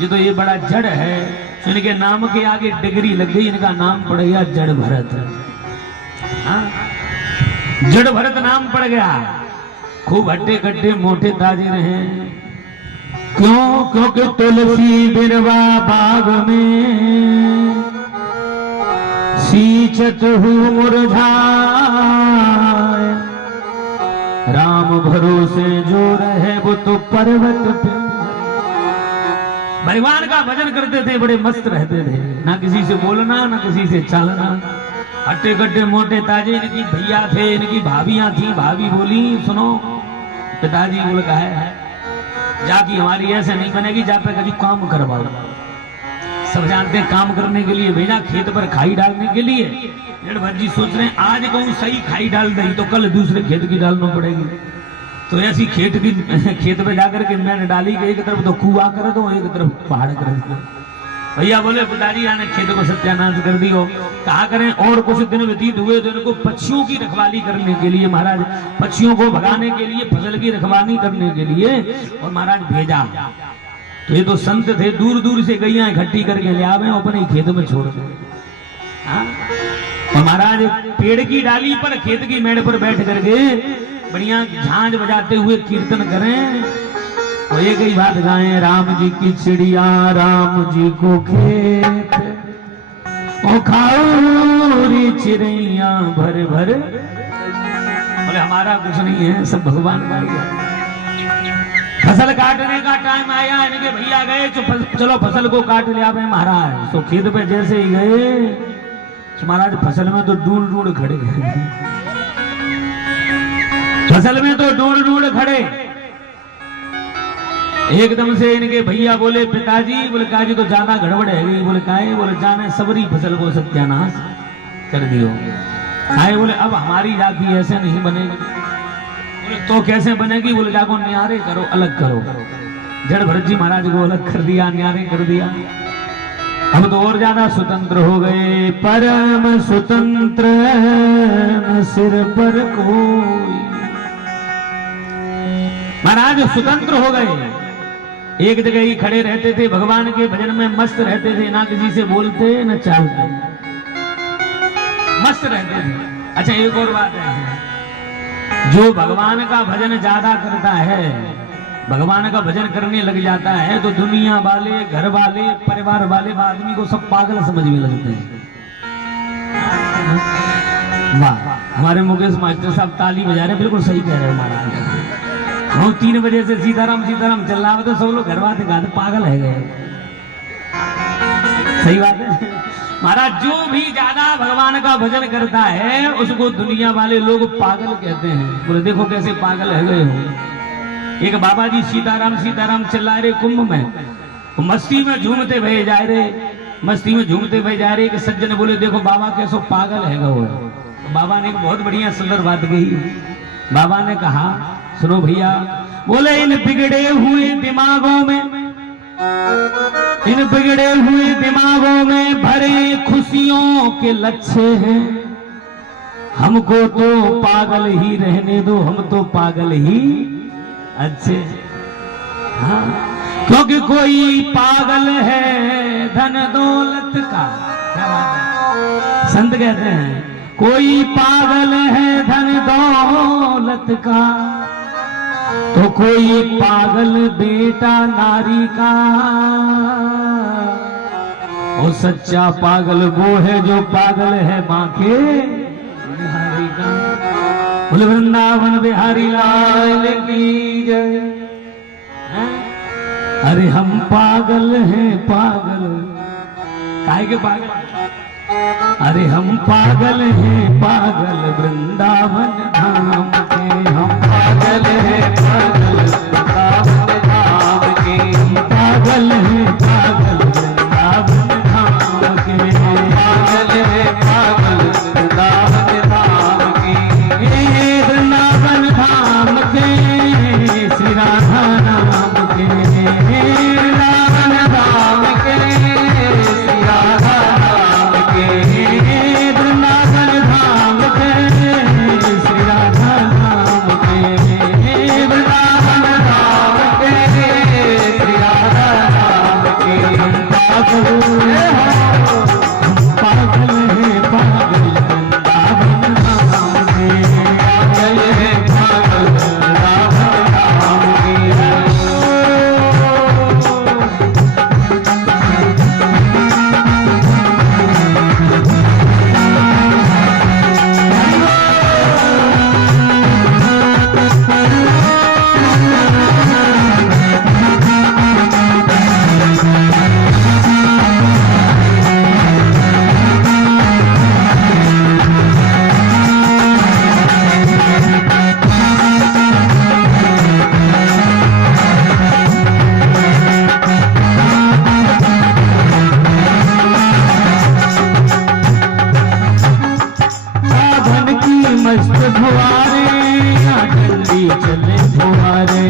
ये बड़ा जड़ है। इनके नाम के आगे डिग्री लग गई, इनका नाम पड़ गया जड़ भरत। जड़ भरत नाम पड़ गया। खूब हट्टे कट्टे मोटे ताजे रहे। क्यों? क्योंकि तुलसी बिरवा बाग में सींचत हूँ मुरझाए, राम भरोसे जो रहे वो तो पर्वत पे। भगवान का भजन करते थे, बड़े मस्त रहते थे, ना किसी से बोलना ना किसी से चलना। हट्टे कट्टे मोटे ताजे। इनकी भैया थे, इनकी भाभियां थी। भाभी बोली सुनो, पिताजी बोल कहा है जाकी हमारी ऐसे नहीं बनेगी, जा पे कभी काम करवाओ। सब जानते हैं काम करने के लिए भेजा, खेत पर खाई डालने के लिए। भरत जी सोच रहे हैं आज कहूँ सही खाई डाल दी तो कल दूसरे खेत की डालना पड़ेगी। तो ऐसी खेत पे जाकर के मैंने डाली कि एक तरफ तो कुआं कर दो, एक तरफ पहाड़ कर दो। भैया बोले पिताजी आने खेत को सत्यानाश कर दियो। कहा करें और कुछ दिन व्यतीत हुए तो इनको पक्षियों की रखवाली करने के लिए, महाराज पक्षियों को भगाने के लिए, फसल की रखवाली करने के लिए और महाराज भेजा। तो ये तो संत थे, दूर दूर से गैया इकट्ठी करके ले आवे, अपने खेत में छोड़ दे। और महाराज पेड़ की डाली पर, खेत की मेड़ पर बैठ करके बढ़िया झांझ बजाते हुए कीर्तन करें और एक ही बात गाएं, राम जी की चिड़िया राम जी को खेत, ओ खाओ चिड़िया भर भर। बोले हमारा कुछ नहीं है, सब भगवान का ही है। फसल काटने का टाइम आया, इनके भैया गए चलो फसल को काट लिया महाराज। तो खेत पे जैसे ही गए तो महाराज फसल में तो डूल डूल खड़े, फसल में तो डूल डूल खड़े। एकदम से इनके भैया बोले पिताजी, बोले काजी तो ज्यादा गड़बड़ है गई। बोले काहे? बोले जाने सबरी फसल को सत्यानाश कर दियो। आए बोले अब हमारी जाति ऐसे नहीं बनेगी। बोले तो कैसे बनेगी? बोले जाको न्यारे करो, अलग करो। जड़ भरत जी महाराज को अलग कर दिया, न्यारे कर दिया। हम तो और ज्यादा स्वतंत्र हो गए, परम स्वतंत्र न सिर पर कोई। महाराज स्वतंत्र हो गए, एक जगह ही खड़े रहते थे, भगवान के भजन में मस्त रहते थे, ना किसी से बोलते न चालते, मस्त रहते थे। अच्छा एक और बात है, जो भगवान का भजन ज्यादा करता है, भगवान का भजन करने लग जाता है तो दुनिया वाले, घर वाले, परिवार वाले आदमी को सब पागल समझने लगते हैं। वाह, हमारे मुकेश मास्टर साहब ताली बजा रहे, बिल्कुल सही कह रहे हो महाराज। हम 3 बजे से सीताराम सीताराम चल रहा है, तो सब लोग घर बात गाते पागल है गए। सही बात है महाराज। जो भी ज्यादा भगवान का भजन करता है उसको दुनिया वाले लोग पागल कहते हैं। बोले देखो कैसे पागल है गए हो। एक बाबा जी सीताराम सीताराम चिल्ला रहे कुंभ में, मस्ती में झूमते भये जा रहे, मस्ती में झूमते भये जा रहे। कि सज्जन बोले देखो बाबा कैसो पागल है गो। तो बाबा ने एक बहुत बढ़िया सुंदर बात कही। बाबा ने कहा सुनो भैया, बोले इन बिगड़े हुए दिमागों में, इन बिगड़े हुए दिमागों में भरे खुशियों के लक्ष्य हैं। हमको तो पागल ही रहने दो, हम तो पागल ही अच्छे। हाँ, क्योंकि कोई पागल है धन दौलत का। क्या बात है, संत कहते हैं कोई पागल है धन दौलत का, तो कोई पागल बेटा नारी का। और सच्चा पागल वो है जो पागल है माँ के बिहारी का। बोले वृंदावन बिहारी लाल की जय। अरे हम पागल हैं पागल, काहे के पागल? अरे हम पागल हैं पागल वृंदावन धाम के। हम पागल हैं पागल वृंदावन धाम के। पागल हैं पागल वृंदावन धाम के। पागल हैं पागल वृंदावन धाम के। वृंदावन धाम के श्री राधा नाम के। वृंदावन धाम के श्री राधा नाम के। वृंदावन धाम के श्री राधा नाम के। वृंदावन धाम के श्री राधा नाम के। हम पागल हैं पागल वृंदावन धाम के। पागल हैं पागल वृंदावन धाम के। मस्त फुहारे ठंडी चले फुहारे।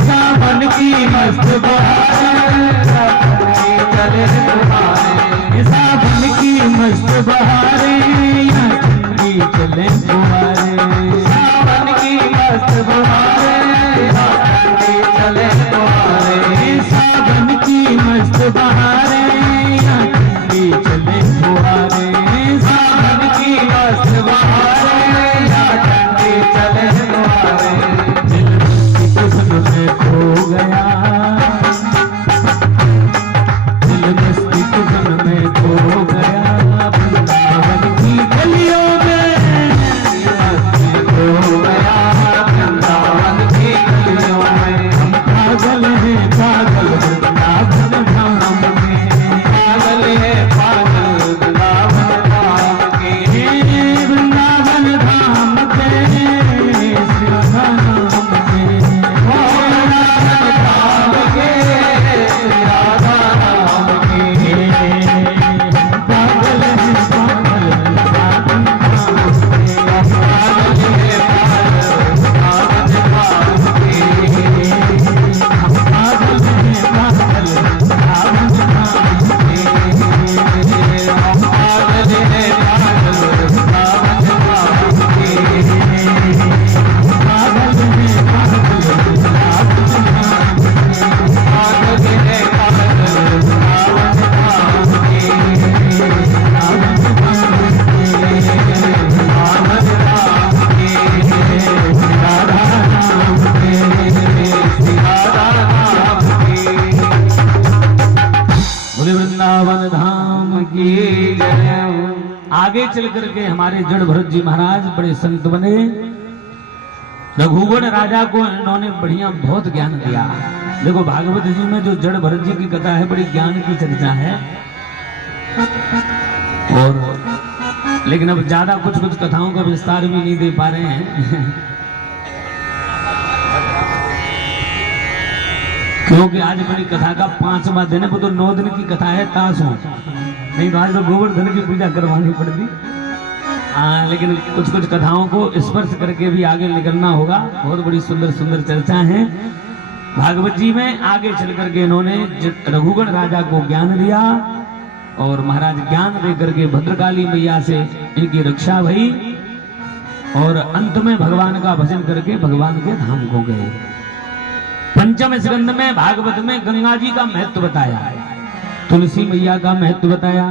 सावन की मस्त बहारे चले फुहारे। सावन की मस्त बहारे ठंडी चले फुहारे। सावन की मस्त बहारे ठंडी चले फुहारे। सावन की मस्त बहारे ठंडी चले फुहारे। सावन की मस्त बहारे चले तुम्हारे। दिल की तुझ में खो गया, दिल मस्ती तुझ में खो गया। वृंदावन वृंदावन धाम की जय। आगे चल करके हमारे जड़ भरत जी महाराज बड़े संत बने। रघुगण राजा को इन्होंने बढ़िया बहुत ज्ञान दिया। देखो भागवत जी में जो जड़ भरत जी की कथा है बड़ी ज्ञान की चर्चा है। और लेकिन अब ज्यादा कुछ कथाओं का विस्तार भी नहीं दे पा रहे हैं क्योंकि आज बड़ी कथा का 5वां दिन है। वो तो 9 दिन की कथा है तासों, नहीं तो आज तो गोवर्धन की पूजा करवानी पड़ती। लेकिन कुछ कथाओं को स्पर्श करके भी आगे निकलना होगा। बहुत बड़ी सुंदर सुंदर चर्चा है भागवत जी में। आगे चल करके इन्होंने रघुगण राजा को ज्ञान दिया और महाराज ज्ञान दे करके भद्रकाली मैया से इनकी रक्षा भई और अंत में भगवान का भजन करके भगवान के धाम को गए। 5वें स्कंद में भागवत में गंगा जी का महत्व बताया, तुलसी मैया का महत्व बताया।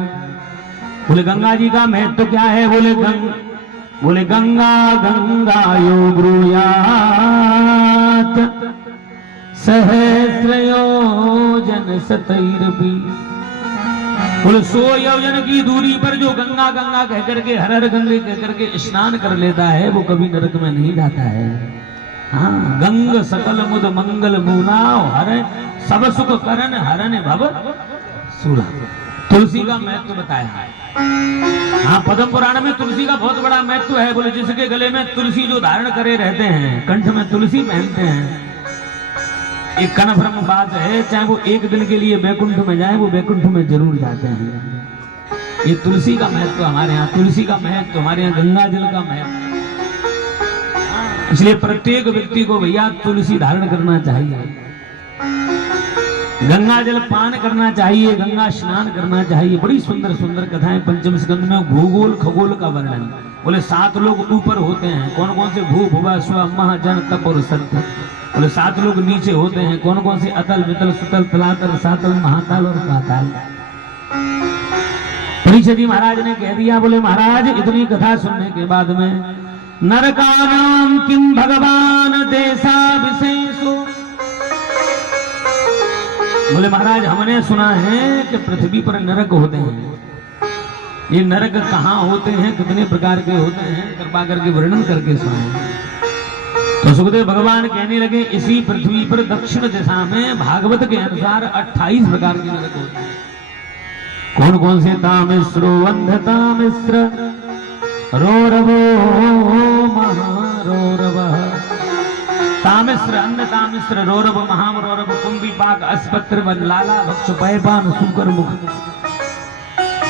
बोले गंगा जी का महत्व क्या है? बोले गंगा गंगा यो ब्रूयात सहस्र योजन सतैरपि। बोले 100 योजन की दूरी पर जो गंगा गंगा कह करके हर हर गंगे कह करके स्नान कर लेता है वो कभी नरक में नहीं जाता है। हाँ, गंग सकल मुद मंगल मूलाव हर सब सुख करन हरन भव सूरा। तुलसी का महत्व बताया है। हाँ, पद्म पुराण में तुलसी का बहुत बड़ा महत्व है। बोले जिसके गले में तुलसी जो धारण करे रहते हैं, कंठ में तुलसी पहनते हैं, एक कन्फर्म बात है, चाहे वो एक दिन के लिए बैकुंठ में जाए वो बैकुंठ में जरूर जाते हैं। ये तुलसी का महत्व हमारे यहाँ, तुलसी का महत्व हमारे यहाँ, गंगा जल का महत्व। इसलिए प्रत्येक व्यक्ति को भैया तुलसी धारण करना चाहिए, गंगा जल पान करना चाहिए, गंगा स्नान करना चाहिए। बड़ी सुंदर सुंदर कथाएं 5वें स्कंद में भूगोल खगोल का वर्णन। बोले 7 लोग ऊपर होते हैं, कौन कौन से? भू भुवा स्व मह जन तप और सत्य। बोले 7 लोग नीचे होते हैं, कौन कौन से? अतल वितल सुतल तलातल सातल महातल और पाताल। परीक्षित जी महाराज ने कह दिया, बोले महाराज इतनी कथा सुनने के बाद में नरकानां किम भगवान देशा विशेषो। बोले महाराज हमने सुना है कि पृथ्वी पर नरक होते हैं। ये नरक कहाँ होते हैं, कितने प्रकार के होते हैं, कृपा करके वर्णन करके सुनाए। तो सुखदेव भगवान कहने लगे इसी पृथ्वी पर दक्षिण दिशा में भागवत के अनुसार 28 प्रकार के नरक होते हैं। कौन कौन से? तामिश्रो अंधतामिश्र रोरवो महारोरव। तामिश्र अन्य तामिश्र रोरव महामरोरव कुंभीपाक अस्पत्र वन लाला भक्ष पैपान सुकर मुख।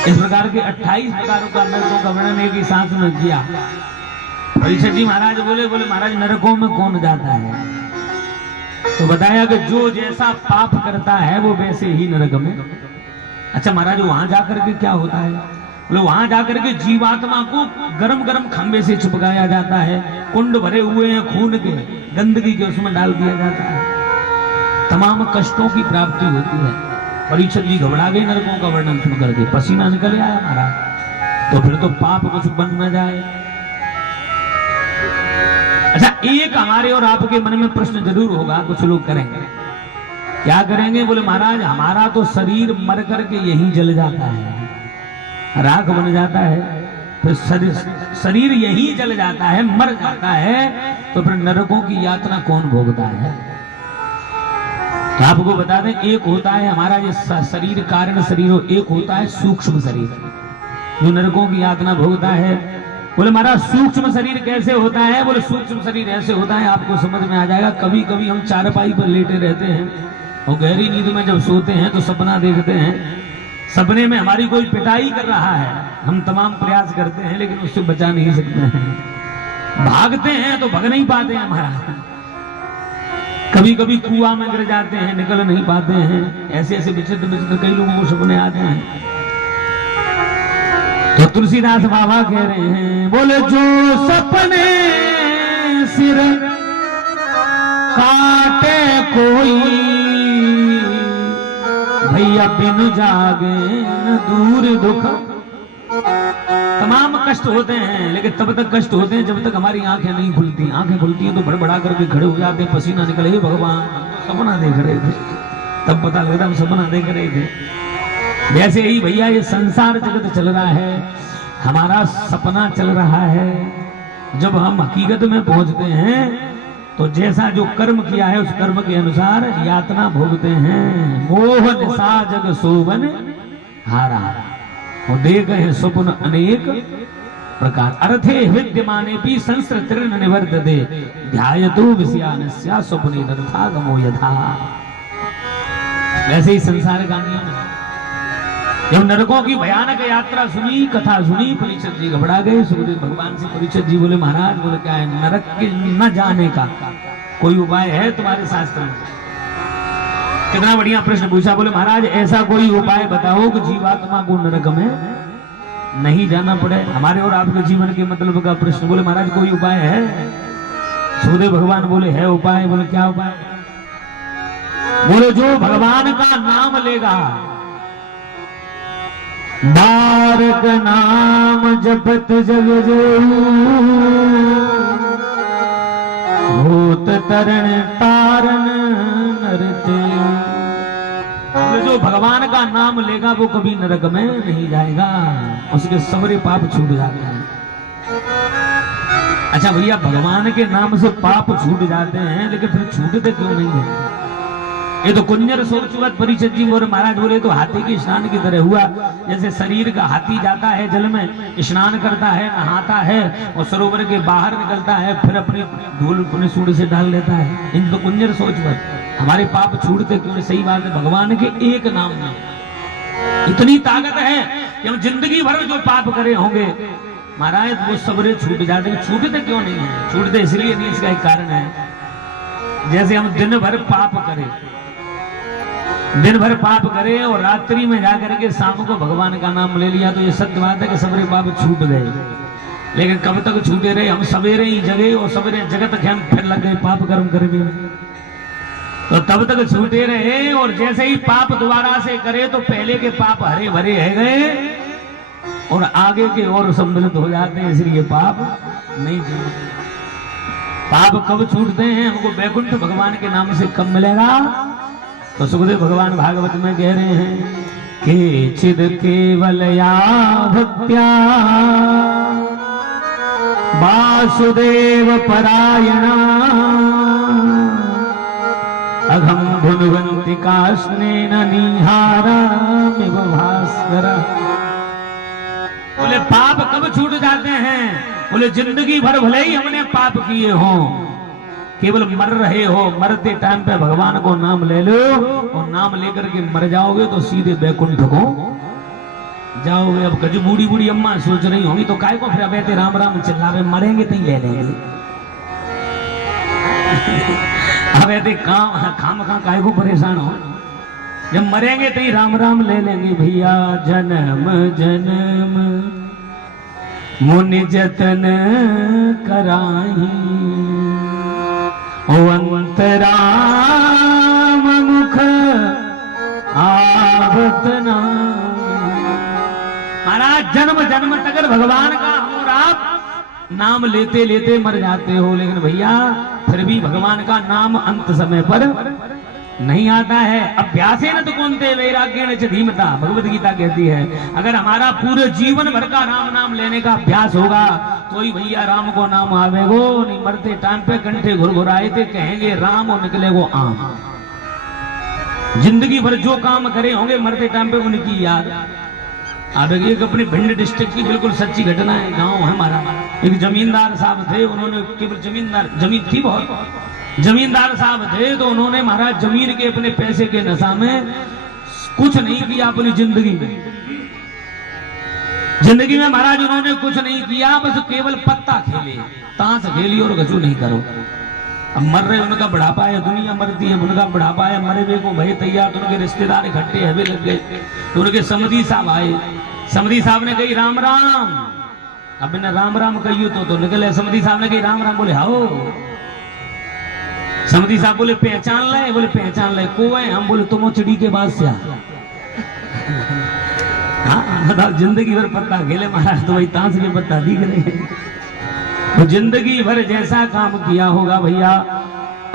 इस प्रकार के 28 प्रकारों का नरकों का वर्णन एक ही सांस में किया। परीक्षित जी महाराज बोले महाराज नरकों में कौन जाता है? तो बताया कि जो जैसा पाप करता है वो वैसे ही नरक में। अच्छा महाराज वहां जाकर के क्या होता है? बोले वहां जाकर के जीवात्मा को गरम गरम खंबे से चिपकाया जाता है, कुंड भरे हुए हैं खून के, गंदगी के उसमें डाल दिया जाता है, तमाम कष्टों की प्राप्ति होती है। परीक्षित जी घबरा गए नरकों का वर्णन सुन करके, पसीना निकल आया महाराज। तो फिर तो पाप कुछ बन न जाए। अच्छा एक हमारे और आपके मन में प्रश्न जरूर होगा, कुछ लोग करेंगे, क्या करेंगे? बोले महाराज हमारा तो शरीर मर करके यहीं जल जाता है, राख बन जाता है, फिर शरीर यहीं जल जाता है, मर जाता है, तो फिर नरकों की यातना कौन भोगता है? तो आपको बता दें एक होता है हमारा ये शरीर कारण शरीर, एक होता है सूक्ष्म शरीर जो नरकों की यातना भोगता है। बोले महाराज सूक्ष्म शरीर कैसे होता है? बोले सूक्ष्म शरीर ऐसे होता है, आपको समझ में आ जाएगा। कभी कभी हम चारपाई पर लेटे रहते हैं और गहरी नींद में जब सोते हैं तो सपना देखते हैं, सपने में हमारी कोई पिटाई कर रहा है, हम तमाम प्रयास करते हैं लेकिन उससे बचा नहीं सकते हैं, भागते हैं तो भग नहीं पाते हैं हमारा, कभी कभी कुआं में गिर जाते हैं, निकल नहीं पाते हैं। ऐसे ऐसे विचित्र विचित्र कई लोगों को सपने आते हैं। तो तुलसीदास बाबा कह रहे हैं, बोले जो सपने सिर काटे कोई भैया बिन जागे न दूर दुख। तमाम कष्ट होते हैं लेकिन तब तक कष्ट होते हैं जब तक हमारी आंखें नहीं खुलती। आंखें खुलती हैं तो बड़बड़ा करके खड़े हो जाते हैं, पसीना निकले, भगवान सपना देख रहे थे, तब पता लगता हम सपना देख रहे थे। वैसे ही भैया ये संसार जगत चल रहा है, हमारा सपना चल रहा है। जब हम हकीकत में पहुंचते हैं तो जैसा जो कर्म किया है उस कर्म के अनुसार यातना भोगते हैं। मोह निशा जग सोवन हारा, वो देख है स्वप्न अनेक प्रकार। अर्थे विद्यमाने भी संस्कृतिर्न निवर्तते, ध्यायतो विषयानस्या स्वप्ने नर्था गमो यथा। वैसे ही संसार का नियम है। जब नरकों की भयानक यात्रा सुनी, कथा सुनी, परीक्षित जी घबरा गए। सुखदेव भगवान से परीक्षित जी बोले महाराज, बोले क्या है, नरक के न जाने का कोई उपाय है तुम्हारे शास्त्र में? कितना बढ़िया प्रश्न पूछा। बोले महाराज ऐसा कोई उपाय बताओ कि जीवात्मा को नरक में नहीं जाना पड़े। हमारे और आपके जीवन के मतलब का प्रश्न। बोले महाराज कोई उपाय है? सुखदेव भगवान बोले है उपाय। बोले क्या उपाय? बोले जो भगवान का नाम लेगा, बारक नाम जपत जग जेऊ, भूत तरण तारण नरते। जो भगवान का नाम लेगा वो कभी नरक में नहीं जाएगा, उसके सारे पाप छूट जाते हैं। अच्छा भैया, भगवान के नाम से पाप छूट जाते हैं, लेकिन फिर छूटते क्यों नहीं है? ये तो कुंजर सोचवत परीक्षित जी बोले महाराज, बोले तो हाथी के स्नान की तरह हुआ। जैसे शरीर का हाथी जाता है जल में, स्नान करता है, नहाता है और सरोवर के बाहर निकलता है, फिर अपनी धूल अपने सूंड से डाल लेता है। इन तो कुंजर सोचवत हमारे पाप छूटते क्यों? सही बात है, भगवान के एक नाम में इतनी ताकत है कि हम जिंदगी भर जो पाप करे होंगे महाराज वो सबरे छूट जाते। छूटते क्यों नहीं है? छूटते इसलिए नहीं, इसका एक कारण है। जैसे हम दिन भर पाप करें, दिन भर पाप करे और रात्रि में जाकर के शाम को भगवान का नाम ले लिया, तो ये सत्य बात है कि सबरे पाप छूट गए। लेकिन कब तक छूटे रहे? हम सवेरे ही जगे और सवेरे जगत ध्यान फिर लग गए पाप कर्म करने, तो तब तक छूटे रहे। और जैसे ही पाप दोबारा से करे तो पहले के पाप हरे भरे है गए और आगे के और सम्मिलित हो जाते हैं, इसलिए पाप नहीं छूटते। पाप कब छूटते हैं? हमको वैकुंठ भगवान के नाम से कब मिलेगा? तो सुखदेव भगवान भागवत में कह रहे हैं कि चिद केवल या भक्त्या वासुदेव परायणा, अघम भुनवंति काष्णेन निहारामिव भास्कर। बोले पाप कब छूट जाते हैं? बोले जिंदगी भर भले ही हमने पाप किए हों, केवल मर रहे हो, मरते टाइम पे भगवान को नाम ले लो और नाम लेकर के मर जाओगे तो सीधे बैकुंठ को जाओगे। अब कभी बूढ़ी बूढ़ी अम्मा सोच रही होंगी तो काय को फिर अब राम राम चिल्लावे, मरेंगे तो ही ले लेंगे। अब ऐसे खाम काय को परेशान हो, जब मरेंगे तो ही राम राम ले लेंगे। भैया जन्म जन्म मुनि जतन कराही, अंतराम मुख आवतना। महाराज जन्म जन्म तक भगवान का हम और आप नाम लेते लेते मर जाते हो, लेकिन भैया फिर भी भगवान का नाम अंत समय पर नहीं आता है। अभ्यासेन तो कौनते वैराग्येण च धीमता, भगवत गीता कहती है। अगर हमारा पूरे जीवन भर का राम नाम लेने का अभ्यास होगा तो ही भैया राम को नाम आवेगो। नहीं मरते टाइम पे कंठे घुरघुराए थे कहेंगे राम और निकलेगो आम। जिंदगी भर जो काम करे होंगे मरते टाइम पे उनकी याद आवेगी। एक अपने भिंड डिस्ट्रिक्ट की बिल्कुल सच्ची घटना है, गाँव है हमारा। एक जमींदार साहब थे, उन्होंने केवल जमीन थी बहुत, जमींदार साहब थे, तो उन्होंने महाराज जमीन के अपने पैसे के नशा में कुछ नहीं किया अपनी जिंदगी में। जिंदगी में महाराज उन्होंने कुछ नहीं किया, बस केवल पत्ता खेले, ताश खेली और गजू नहीं करो। अब मर रहे, उनका बढ़ापा है, दुनिया मरती है, उनका बढ़ापा है, मरे हुए को भय तैयार। तो उनके रिश्तेदार इकट्ठे हवे लग गए, तो उनके समधी साहब आए। समधी साहब ने कही राम राम। अब मैंने राम राम कही तो निकले। समधी साहब ने कही राम राम। बोले हाओ। समधी साहब बोले पहचान ले? बोले पहचान ले। को है? हम बोले तुम चिड़ी के बाद से। हाँ बताओ, जिंदगी भर पत्ता खेले महाराज तो वही ताश के पत्ता दिख रहे हैं। तो जिंदगी भर जैसा काम किया होगा भैया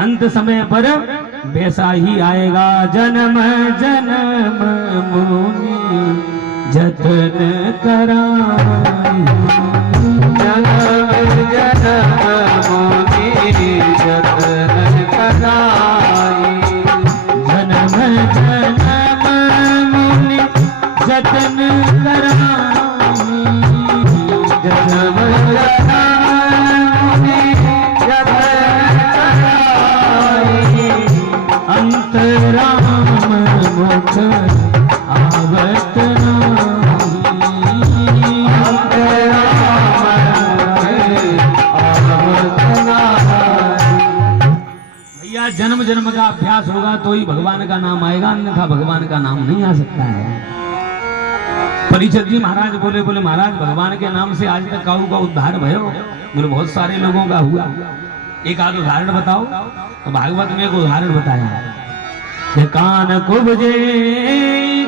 अंत समय पर वैसा ही आएगा। जन्म जन्म मुनि जतन कराई, जन्म जन्म मुनि जतन कराई, जन्म जन्म मुनि जतन कराई, जन्म जन्म मुनि जतन कराई, अंतराम मुख आवत भैया। जन्म जन्म का अभ्यास होगा तो ही भगवान का नाम आएगा, अन्यथा भगवान का नाम नहीं आ सकता है। परीक्षित जी महाराज बोले महाराज भगवान के नाम से आज तक काऊ का उद्धार भयो? बोले बहुत सारे लोगों का हुआ। एक आध उदाहरण बताओ। तो भागवत में एक उदाहरण बताया, कान कुबजे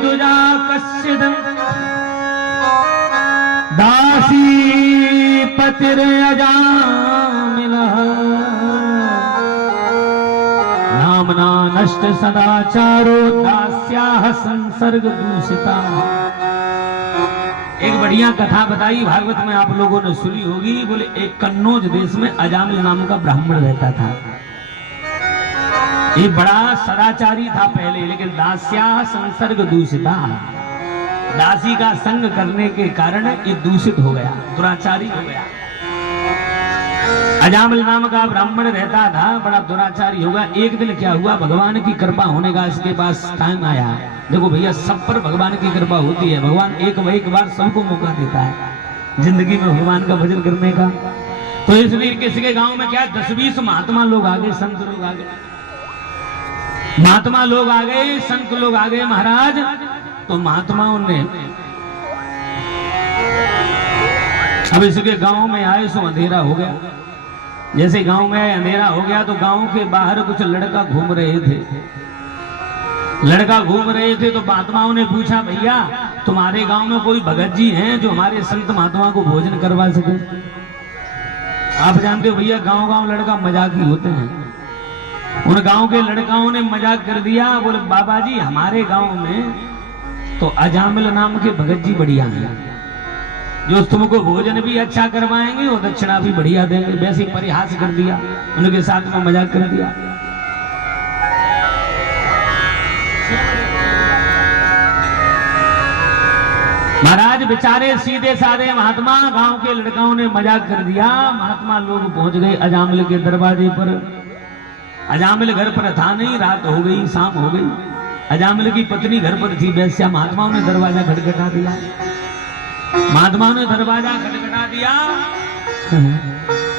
दुजा कश्चिद दासी पतिर अजामिलः, नामना नष्ट सदाचारो दास्याः संसर्ग दूषिता। एक बढ़िया कथा बताई भागवत में, आप लोगों ने सुनी होगी। बोले एक कन्नौज देश में अजामिल नाम का ब्राह्मण रहता था। ये बड़ा सदाचारी था पहले, लेकिन दास्या संसर्ग दूषिता, दासी का संग करने के कारण ये दूषित हो गया, दुराचारी हो गया। अजामिल नाम का ब्राह्मण रहता था, बड़ा दुराचारी होगा। एक दिन क्या हुआ, भगवान की कृपा होने का इसके पास टाइम आया। देखो भैया, सब पर भगवान की कृपा होती है। भगवान एक बार सबको मौका देता है जिंदगी में भगवान का भजन करने का। तो इसलिए किसी के गांव में क्या 10-20 महात्मा लोग आ गए, संत लोग आ गए, महात्मा लोग आ गए, संत लोग आ गए महाराज। तो महात्माओं ने अब इसके गांव में आए सो अंधेरा हो गया। जैसे गांव में अंधेरा हो गया तो गांव के बाहर कुछ लड़का घूम रहे थे। लड़का घूम रहे थे तो महात्माओं ने पूछा, भैया तुम्हारे गांव में कोई भगत जी हैं जो हमारे संत महात्मा को भोजन करवा सके? आप जानते हो भैया, गांव गांव लड़का मजाकी होते हैं। उन गांव के लड़काओं ने मजाक कर दिया। बोले बाबा जी हमारे गांव में तो अजामिल नाम के भगत जी बढ़िया हैं, जो तुमको भोजन भी अच्छा करवाएंगे और दक्षिणा भी बढ़िया देंगे। वैसे परिहास कर दिया, उनके साथ में मजाक कर दिया। महाराज बेचारे सीधे साधे महात्मा, गांव के लड़काओं ने मजाक कर दिया। महात्मा लोग पहुंच गए अजामिल के दरवाजे पर। अजामिल घर पर था नहीं, रात हो गई, शाम हो गई। अजामिल की पत्नी घर पर थी वैश्या। महात्माओं ने दरवाजा खटखटा दिया। महात्माओं ने दरवाजा खटखटा दिया।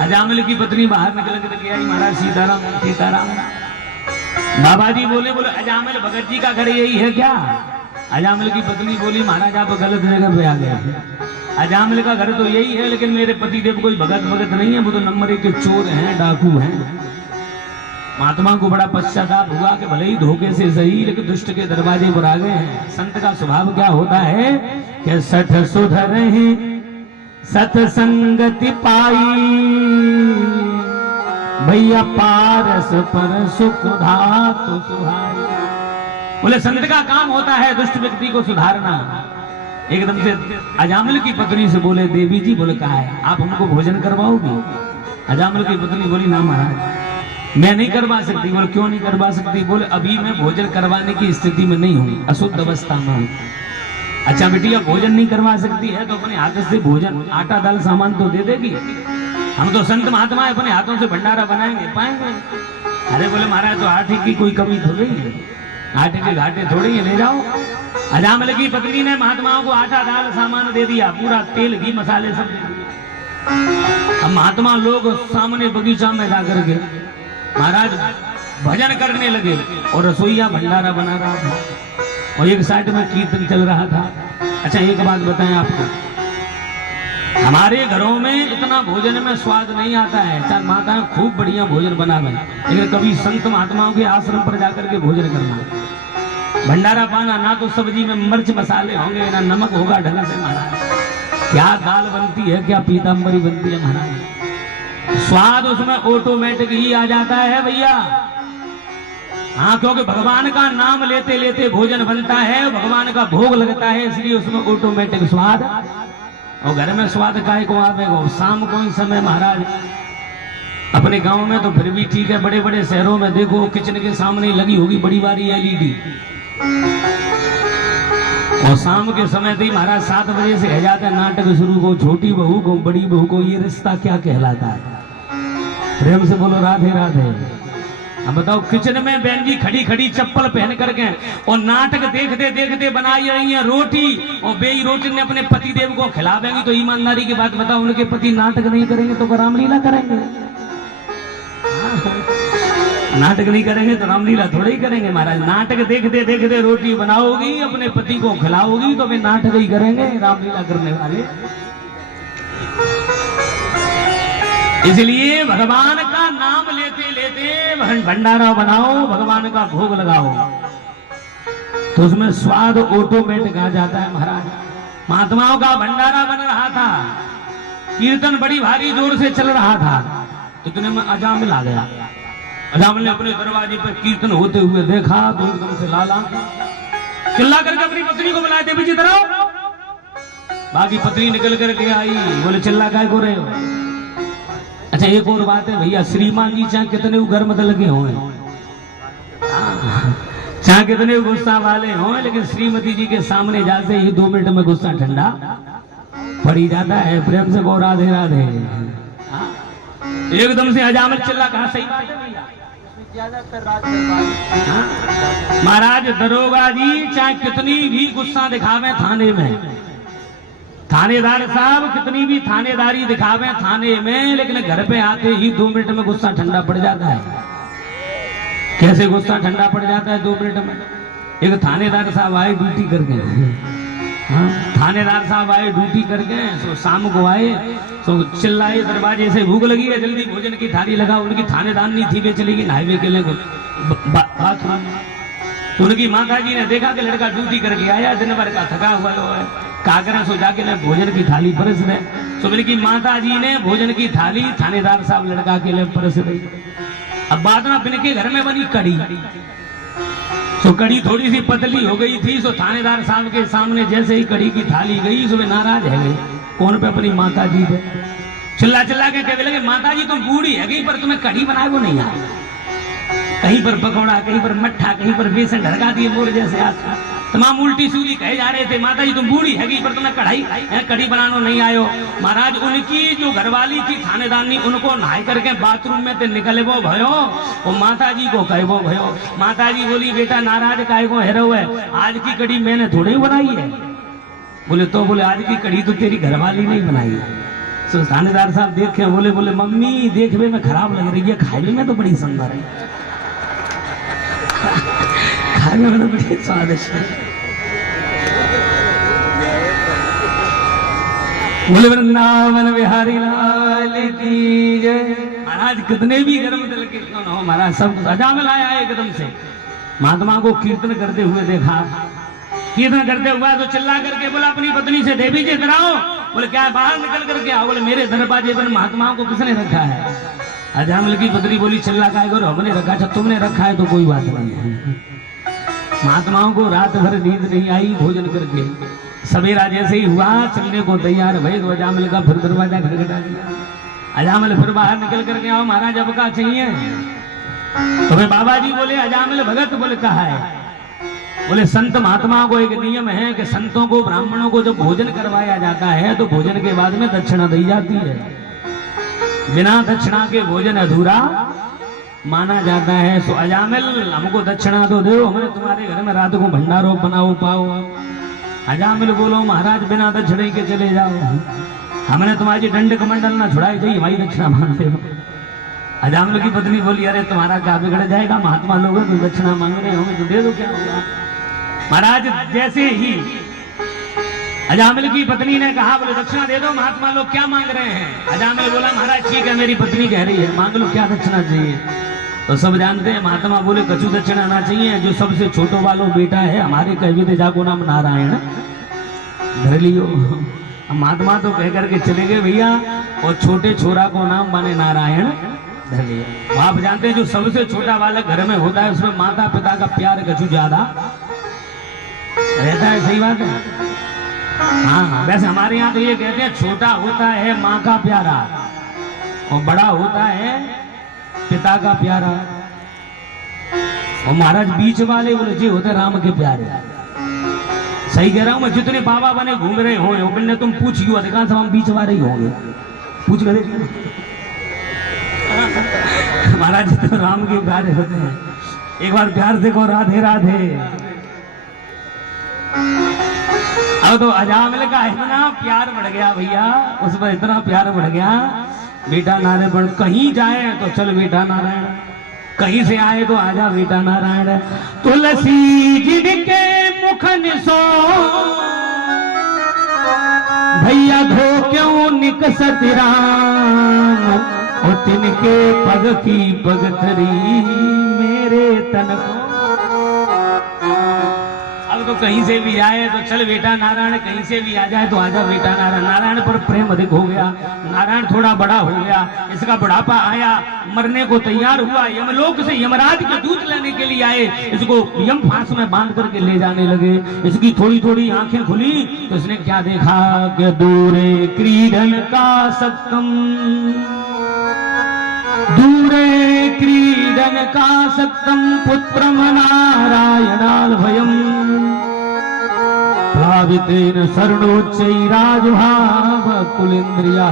अजामिल की पत्नी बाहर निकल कर आई, महाराज सीताराम सीताराम। बाबा जी बोले अजामिल भगत जी का घर यही है क्या? अजामिल की पत्नी बोली, महाराज आप गलत जगह पे आ गए। अजामिल का घर तो यही है, लेकिन मेरे पतिदेव कोई भगत नहीं है, वो तो नंबर 1 के चोर हैं, डाकू हैं। महात्मा को बड़ा पश्चाताप हुआ कि भले ही धोखे से सही, लेकिन दुष्ट के दरवाजे पर आ गए हैं। संत का स्वभाव क्या होता है कि सठ सुधरहि सत्संगति पाई, भैया पारस पर सुख धातु सुहाई। बोले संत का काम होता है दुष्ट व्यक्ति को सुधारना। एकदम से अजामिल की पत्नी से बोले, देवी जी बोले कहा है आप हमको भोजन करवाओगी? अजामिल की पत्नी बोली, ना महाराज मैं नहीं करवा सकती। बोले क्यों नहीं करवा सकती? बोले अभी मैं भोजन करवाने की स्थिति में नहीं हूँ, अशुद्ध अवस्था में हूँ। अच्छा बेटिया भोजन नहीं करवा सकती है तो अपने हाथ से भोजन आटा दाल सामान तो दे देगी। हम तो संत महात्मा है, अपने हाथों से भंडारा बनाएंगे पाएंगे। अरे बोले महाराज तो आटे की कोई कमी थोड़ी है, आटे के घाटे थोड़े ही, ले जाओ। अजामिल की पत्नी ने महात्माओं को आटा दाल सामान दे दिया, पूरा तेल घी मसाले सब दे दिए। अब महात्मा लोग सामने बगीचा में जाकर के महाराज भजन करने लगे और रसोईया भंडारा बना रहा था और एक साइड में कीर्तन चल रहा था। अच्छा एक बात बताएं आपको, हमारे घरों में इतना भोजन में स्वाद नहीं आता है। चार माताएं खूब बढ़िया भोजन बनावे, लेकिन कभी संत महात्माओं के आश्रम पर जाकर के भोजन करना, भंडारा पाना, ना तो सब्जी में मिर्च मसाले होंगे ना नमक होगा ढंग से। महाराज क्या दाल बनती है, क्या पीताम्बरी बनती है महाराज। स्वाद उसमें ऑटोमेटिक ही आ जाता है भैया। हाँ, क्योंकि भगवान का नाम लेते लेते भोजन बनता है, भगवान का भोग लगता है, इसलिए उसमें ऑटोमेटिक स्वाद। और घर में स्वाद काय को आवेगा? शाम को ही समय महाराज अपने गांव में तो फिर भी ठीक है, बड़े बड़े शहरों में देखो किचन के सामने लगी होगी बड़ी बारी एलईडी, और शाम के समय ही महाराज 7 बजे से है जाता है नाटक शुरू को, छोटी बहू को बड़ी बहू को ये रिश्ता क्या कहलाता है? प्रेम से बोलो राधे राधे। अब बताओ, किचन में बहन जी खड़ी खड़ी चप्पल पहन करके और नाटक देखते देखते बनाई रही है रोटी, और बेई रोटी ने अपने पति देव को खिलावेंगी, तो ईमानदारी की बात बताओ, उनके पति नाटक नहीं करेंगे तो रामलीला करेंगे? नाटक नहीं करेंगे तो रामलीला थोड़े ही करेंगे महाराज। नाटक देखते देखते रोटी बनाओगी, अपने पति को खिलाओगी, तो वे नाटक ही करेंगे, रामलीला करने वाले। इसलिए भगवान का नाम लेते लेते भंडारा बनाओ, भगवान का भोग लगाओ, तो उसमें स्वाद ऑटोमेटिक आ जाता है महाराज। महात्माओं का भंडारा बन रहा था, कीर्तन बड़ी भारी जोर से चल रहा था, इतने में अजामिल आ गया। अजामिल ने अपने दरवाजे पर कीर्तन होते हुए देखा तो एकदम से लाला चिल्ला करके अपनी पत्नी को बुलाए, देवी जी इधर आओ। बाकी पत्नी निकल करके आई, बोले चिल्ला काय को रहे हो? अच्छा, एक और बात है भैया, श्रीमान जी चाहे कितने गर्म दल के हों, चाहे कितने गुस्सा वाले हों, लेकिन श्रीमती जी के सामने जाते ही 2 मिनट में गुस्सा ठंडा पड़ी जाता है। प्रेम से गो राधे राधे। एकदम से अजामिल चिल्ला, कहा सही बात है भैया, महाराज दरोगा जी चाहे कितनी भी गुस्सा दिखावे थाने में, थानेदार साहब कितनी भी थानेदारी दिखावे थाने में, लेकिन घर पे आते ही 2 मिनट में गुस्सा ठंडा पड़ जाता है। कैसे गुस्सा ठंडा पड़ जाता है 2 मिनट में? एक थानेदार साहब आए ड्यूटी करके, हाँ, थानेदार साहब आए ड्यूटी करके, तो शाम को आए तो चिल्लाए दरवाजे से, भूख लगी है जल्दी भोजन की थाली लगा। उनकी थानेदार नहीं थी, वे चली गई हाईवे के लिए बाथरूम। तो उनकी माता जी ने देखा कि लड़का ड्यूटी करके आया, दिन भर का थका हुआ है, कागरा सो जाके ने भोजन की थाली परस दे। तो उनकी माता जी ने भोजन की थाली थानेदार साहब लड़का के लिए परस दी। अब बात ना बिन के घर में बनी कड़ी, तो कड़ी थोड़ी सी पतली हो गई थी, तो थानेदार साहब के सामने जैसे ही कड़ी की थाली गई, सुबह नाराज है गई। कौन पे? अपनी माता जी पे चिल्ला चिल्ला के कहने लगे, माता जी तुम बूढ़ी है गई पर तुम्हें कड़ी बनाए वो नहीं आए, कहीं पर पकौड़ा, कहीं पर मट्ठा, कहीं पर बेसन ढड़का दिए मोर जैसे आज तमाम उल्टी सूली कहे जा रहे थे। माता जी तुम बूढ़ी है गई पर तुम्हें कड़ी बनाना नहीं आयो। महाराज उनकी जो घरवाली थी थानेदारनी, उनको नहाई करके बाथरूम में ते निकले वो भयो, और माता जी को कहे वो भयो। माता जी बोली, बेटा नाराज काहे को हेरो है, आज की कड़ी मैंने थोड़ी ही बनाई है। बोले तो बोले आज की कड़ी तो तेरी घरवाली नहीं बनाई है। तो थानेदार साहब देखे, बोले बोले मम्मी देखने में खराब लग रही है, खाने में तो बड़ी सुंदर है, खाने में तो बड़ी स्वादिष्ट है। बोले वृंदावन बिहारी लाल की जय। महाराज कितने भी गर्म दल के क्यों न हो महाराज, सब अजामिल आया एकदम से, महात्मा को कीर्तन करते हुए देखा। कीर्तन करते हुआ तो चिल्ला करके बोला अपनी पत्नी से, देवी जी इधर आओ। बोले क्या? बाहर निकल करके आओ। बोले मेरे दरवाजे पर महात्माओं को किसने रखा है? अजामिल की पत्नी बोली, चिल्ला काय करो, हमने रखा। अच्छा तुमने रखा है तो कोई बात नहीं है। महात्माओं को रात भर नींद नहीं आई, भोजन करके सवेरा जैसे ही हुआ चलने को तैयार भाई, तो अजामिल का फिर दरवाजा खटखटा दिया। अजामिल फिर बाहर निकल करके आओ, महाराज अब का चाहिए? तो वे बाबा जी बोले, अजामिल भगत। बोले कहा है? बोले संत महात्माओं को एक नियम है कि संतों को ब्राह्मणों को जब भोजन करवाया जाता है तो भोजन के बाद में दक्षिणा दी जाती है, बिना दक्षिणा के भोजन अधूरा माना जाता है। तो अजामिल हमको दक्षिणा तो दो, हमने तुम्हारे घर में रात को भंडारो बनाओ पाओ। अजामिल बोलो, महाराज बिना दक्षिणे के चले जाओ, हमने तुम्हारी दंड कमंडल ना छुड़ाई थी, हमारी दक्षिणा मांगते हो। अजामिल की पत्नी बोली, अरे तुम्हारा क्या बिगड़ जाएगा, महात्मा लोग तो दक्षिणा मांग रहे होंगे तो दे दो, क्या होगा। महाराज जैसे ही अजामिल की पत्नी ने कहा, बोले दक्षिणा दे दो, महात्मा लोग क्या मांग रहे हैं। अजामिल बोला, महाराज ठीक है, मेरी पत्नी कह रही है, मांग लो, क्या दक्षिणा चाहिए। तो सब जानते हैं, महात्मा बोले कछु दक्षिणा ना चाहिए, जो सबसे छोटो वालों बेटा है हमारे कहते जाको नाम नारायण धर लियो। महात्मा तो कह करके चले गए भैया, और छोटे छोरा को नाम माने नारायण धर लिया। आप जानते हैं जो सबसे छोटा बालक घर में होता है उसमें माता पिता का प्यार कछु ज्यादा रहता है, सही बात है। हाँ, वैसे हमारे यहाँ तो ये कहते हैं छोटा होता है माँ का प्यारा और बड़ा होता है पिता का प्यारा, और महाराज बीच वाले बोले जी होते राम के प्यारे। सही कह रहा हूं मैं, जितने बाबा बने घूम रहे हो बिल्ले तुम पूछियो अधिकांश हम बीच वाले ही होंगे, पूछ कर महाराज तो राम के प्यारे होते हैं। एक बार प्यार देखो, राधे राधे। अब तो अजामिल का इतना प्यार बढ़ गया भैया, उस पर इतना प्यार बढ़ गया, बेटा नारायण पर कहीं जाए तो चल बेटा नारायण, कहीं से आए तो आजा बेटा नारायण। तुलसी जिनके मुख निसो भैया धो क्यों निकसत राम, और तिनके पग की पगथरी मेरे तन को। अब तो कहीं से भी आए तो चल बेटा नारायण, कहीं से भी आ जाए तो आजा बेटा नारायण। नारायण पर प्रेम अधिक हो गया, नारायण थोड़ा बड़ा हो गया, इसका बुढ़ापा आया, मरने को तैयार हुआ, यमलोक से यमराज के दूत लेने के लिए आए, इसको यम फांस में बांध करके ले जाने लगे। इसकी थोड़ी थोड़ी आंखें खुली तो इसने क्या देखा कि दूरे क्रीडन का सक्तम, दूरे क्रीडन का सक्तम पुत्रम नारायणाल भयम, प्लावितेन शरणोच्चैराजुहाव कुलेन्द्रिया।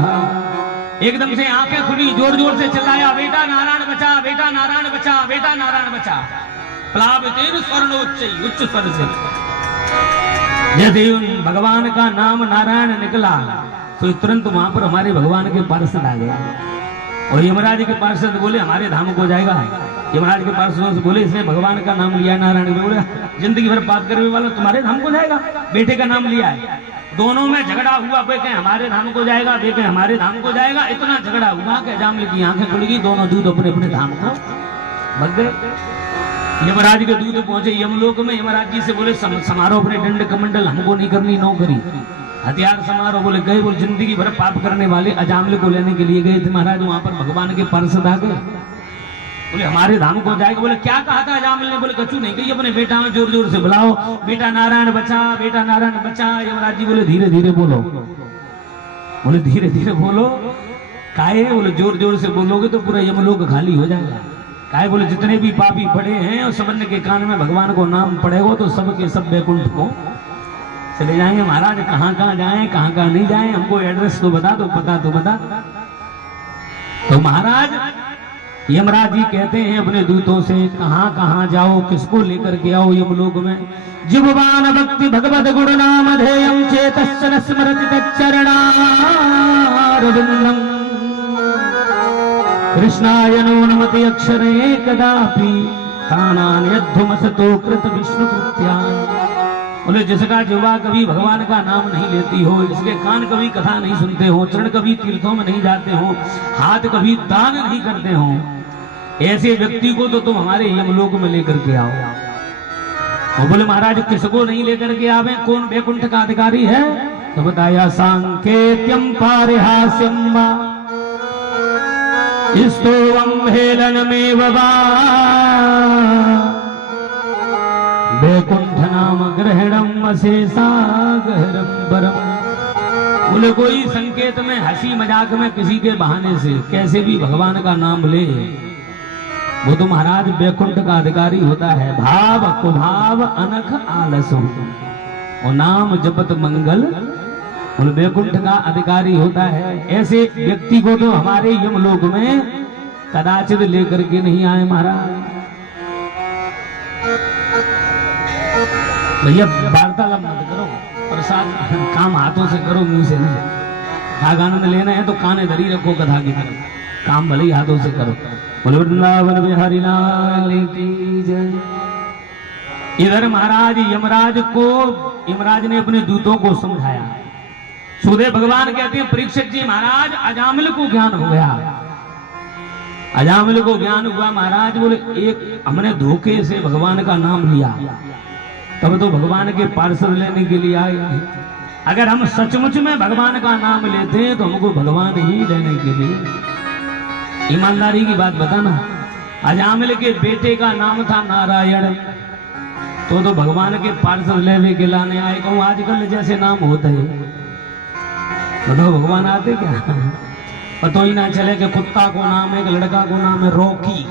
एकदम से आंखें खुली, जोर जोर से चिल्लाया बेटा नारायण बचा, बेटा नारायण बचा, बेटा नारायण बचा। प्लावितेन शरणोच्चै, उच्च स्वर से। जैसे उन भगवान का नाम नारायण निकला तो तुरंत वहां पर हमारे भगवान के पार्षद आ गए, और यमराज के पार्षद बोले हमारे धाम को जाएगा। यमराज के पार्षदों से बोले इसने भगवान का नाम लिया, नारायण बोले जिंदगी भर बात करने वाला तुम्हारे धाम को जाएगा, बेटे का नाम लिया है। दोनों में झगड़ा हुआ, बेटे हमारे धाम को जाएगा, बेटे हमारे धाम को जाएगा। इतना झगड़ा हुआ कि अजामिल की आंखें खुल गई, दोनों दूत अपने अपने धाम को भग गए। यमराज के दूत पहुंचे यमलोक में, यमराज जी से बोले समारोह अपने दंड कमंडल, हमको नहीं करनी नौकरी, हथियार समारोह। बोले गए, बोले जिंदगी भर पाप करने वाले अजामिल को लेने के लिए गए थे महाराज, वहां पर भगवान के पार्षद आ गए, बोले हमारे धाम को जाएगा। बोले क्या कहा था अजामिल ने? बोले कछु नहीं कही, अपने बेटा में जोर जोर से बुलाओ, बेटा नारायण बचा, बेटा नारायण बचा। यमराज जी बोले धीरे धीरे बोलो, बोले धीरे धीरे बोलो। काहे? बोले जोर जोर से बोलोगे तो पूरा यमलोक खाली हो जाएगा। काहे? बोले जितने भी पापी पड़े हैं और सबने के कान में भगवान को नाम पड़ेगा तो सबके सब बैकुंठ को चले जाएंगे। महाराज कहाँ कहाँ जाएं, कहाँ कहाँ नहीं जाएं, हमको एड्रेस तो बता दो, पता तो बता। तो महाराज यमराज जी कहते हैं अपने दूतों से कहाँ कहाँ जाओ, किसको लेकर के आओ यमलोक में। जिह्वान भक्ति भगवद गुण नाम धेयम चेतश्चन स्मरति तच्चरणारविंदम, कृष्णाय नो नमति अक्षरे कदापि तानान्यध्वमसतो कृत विष्णु कृत्यान्। बोले जिसका जुबा कभी भगवान का नाम नहीं लेती हो, जिसके कान कभी कथा नहीं सुनते हो, चरण कभी तीर्थों में नहीं जाते हो, हाथ कभी दान नहीं करते हो, ऐसे व्यक्ति को तो तुम हमारे यमलोक में लेकर के आओ। और बोले महाराज किसको नहीं लेकर के आवे, कौन वैकुंठ का अधिकारी है? तो बताया सांकेत्यम पारिहास्यम वा स्तोवम हेलनमेव वा वैकुंठ नाम ग्रहणम अशेषा गहरम बरम। बोले कोई संकेत में, हंसी मजाक में, किसी के बहाने से कैसे भी भगवान का नाम ले, वो तो महाराज वैकुंठ का अधिकारी होता है। भाव कुभाव अनख आलसो, और नाम जपत मंगल, और वैकुंठ का अधिकारी होता है। ऐसे व्यक्ति को तो हमारे यमलोक में कदाचित लेकर के नहीं आए महाराज। भैया वार्तालाप मत करो, प्रसाद काम हाथों से करो, मुंह से नहीं। खाग आनंद लेना है तो काने धरी रखो कथा की तरफ, काम भले ही हाथों से करो। बोले वृंदावन बिहारी लाल की जय। इधर महाराज यमराज ने अपने दूतों को समझाया। सुखदेव भगवान कहते हैं परीक्षित जी महाराज अजामिल को ज्ञान हो गया, अजामिल को ज्ञान हुआ महाराज। बोले एक हमने धोखे से भगवान का नाम लिया, तब तो भगवान के पार्षद लेने के लिए आए, अगर हम सचमुच में भगवान का नाम लेते हैं तो हमको भगवान ही लेने के लिए। ईमानदारी की बात बताना, अजामिल के बेटे का नाम था नारायण, तो भगवान के पार्षद लेवे के लाने आए। कहूँ आजकल जैसे नाम होते हैं, बताओ भगवान आते क्या? पता ही ना चले कि कुत्ता को नाम है, एक लड़का को नाम है रॉकी।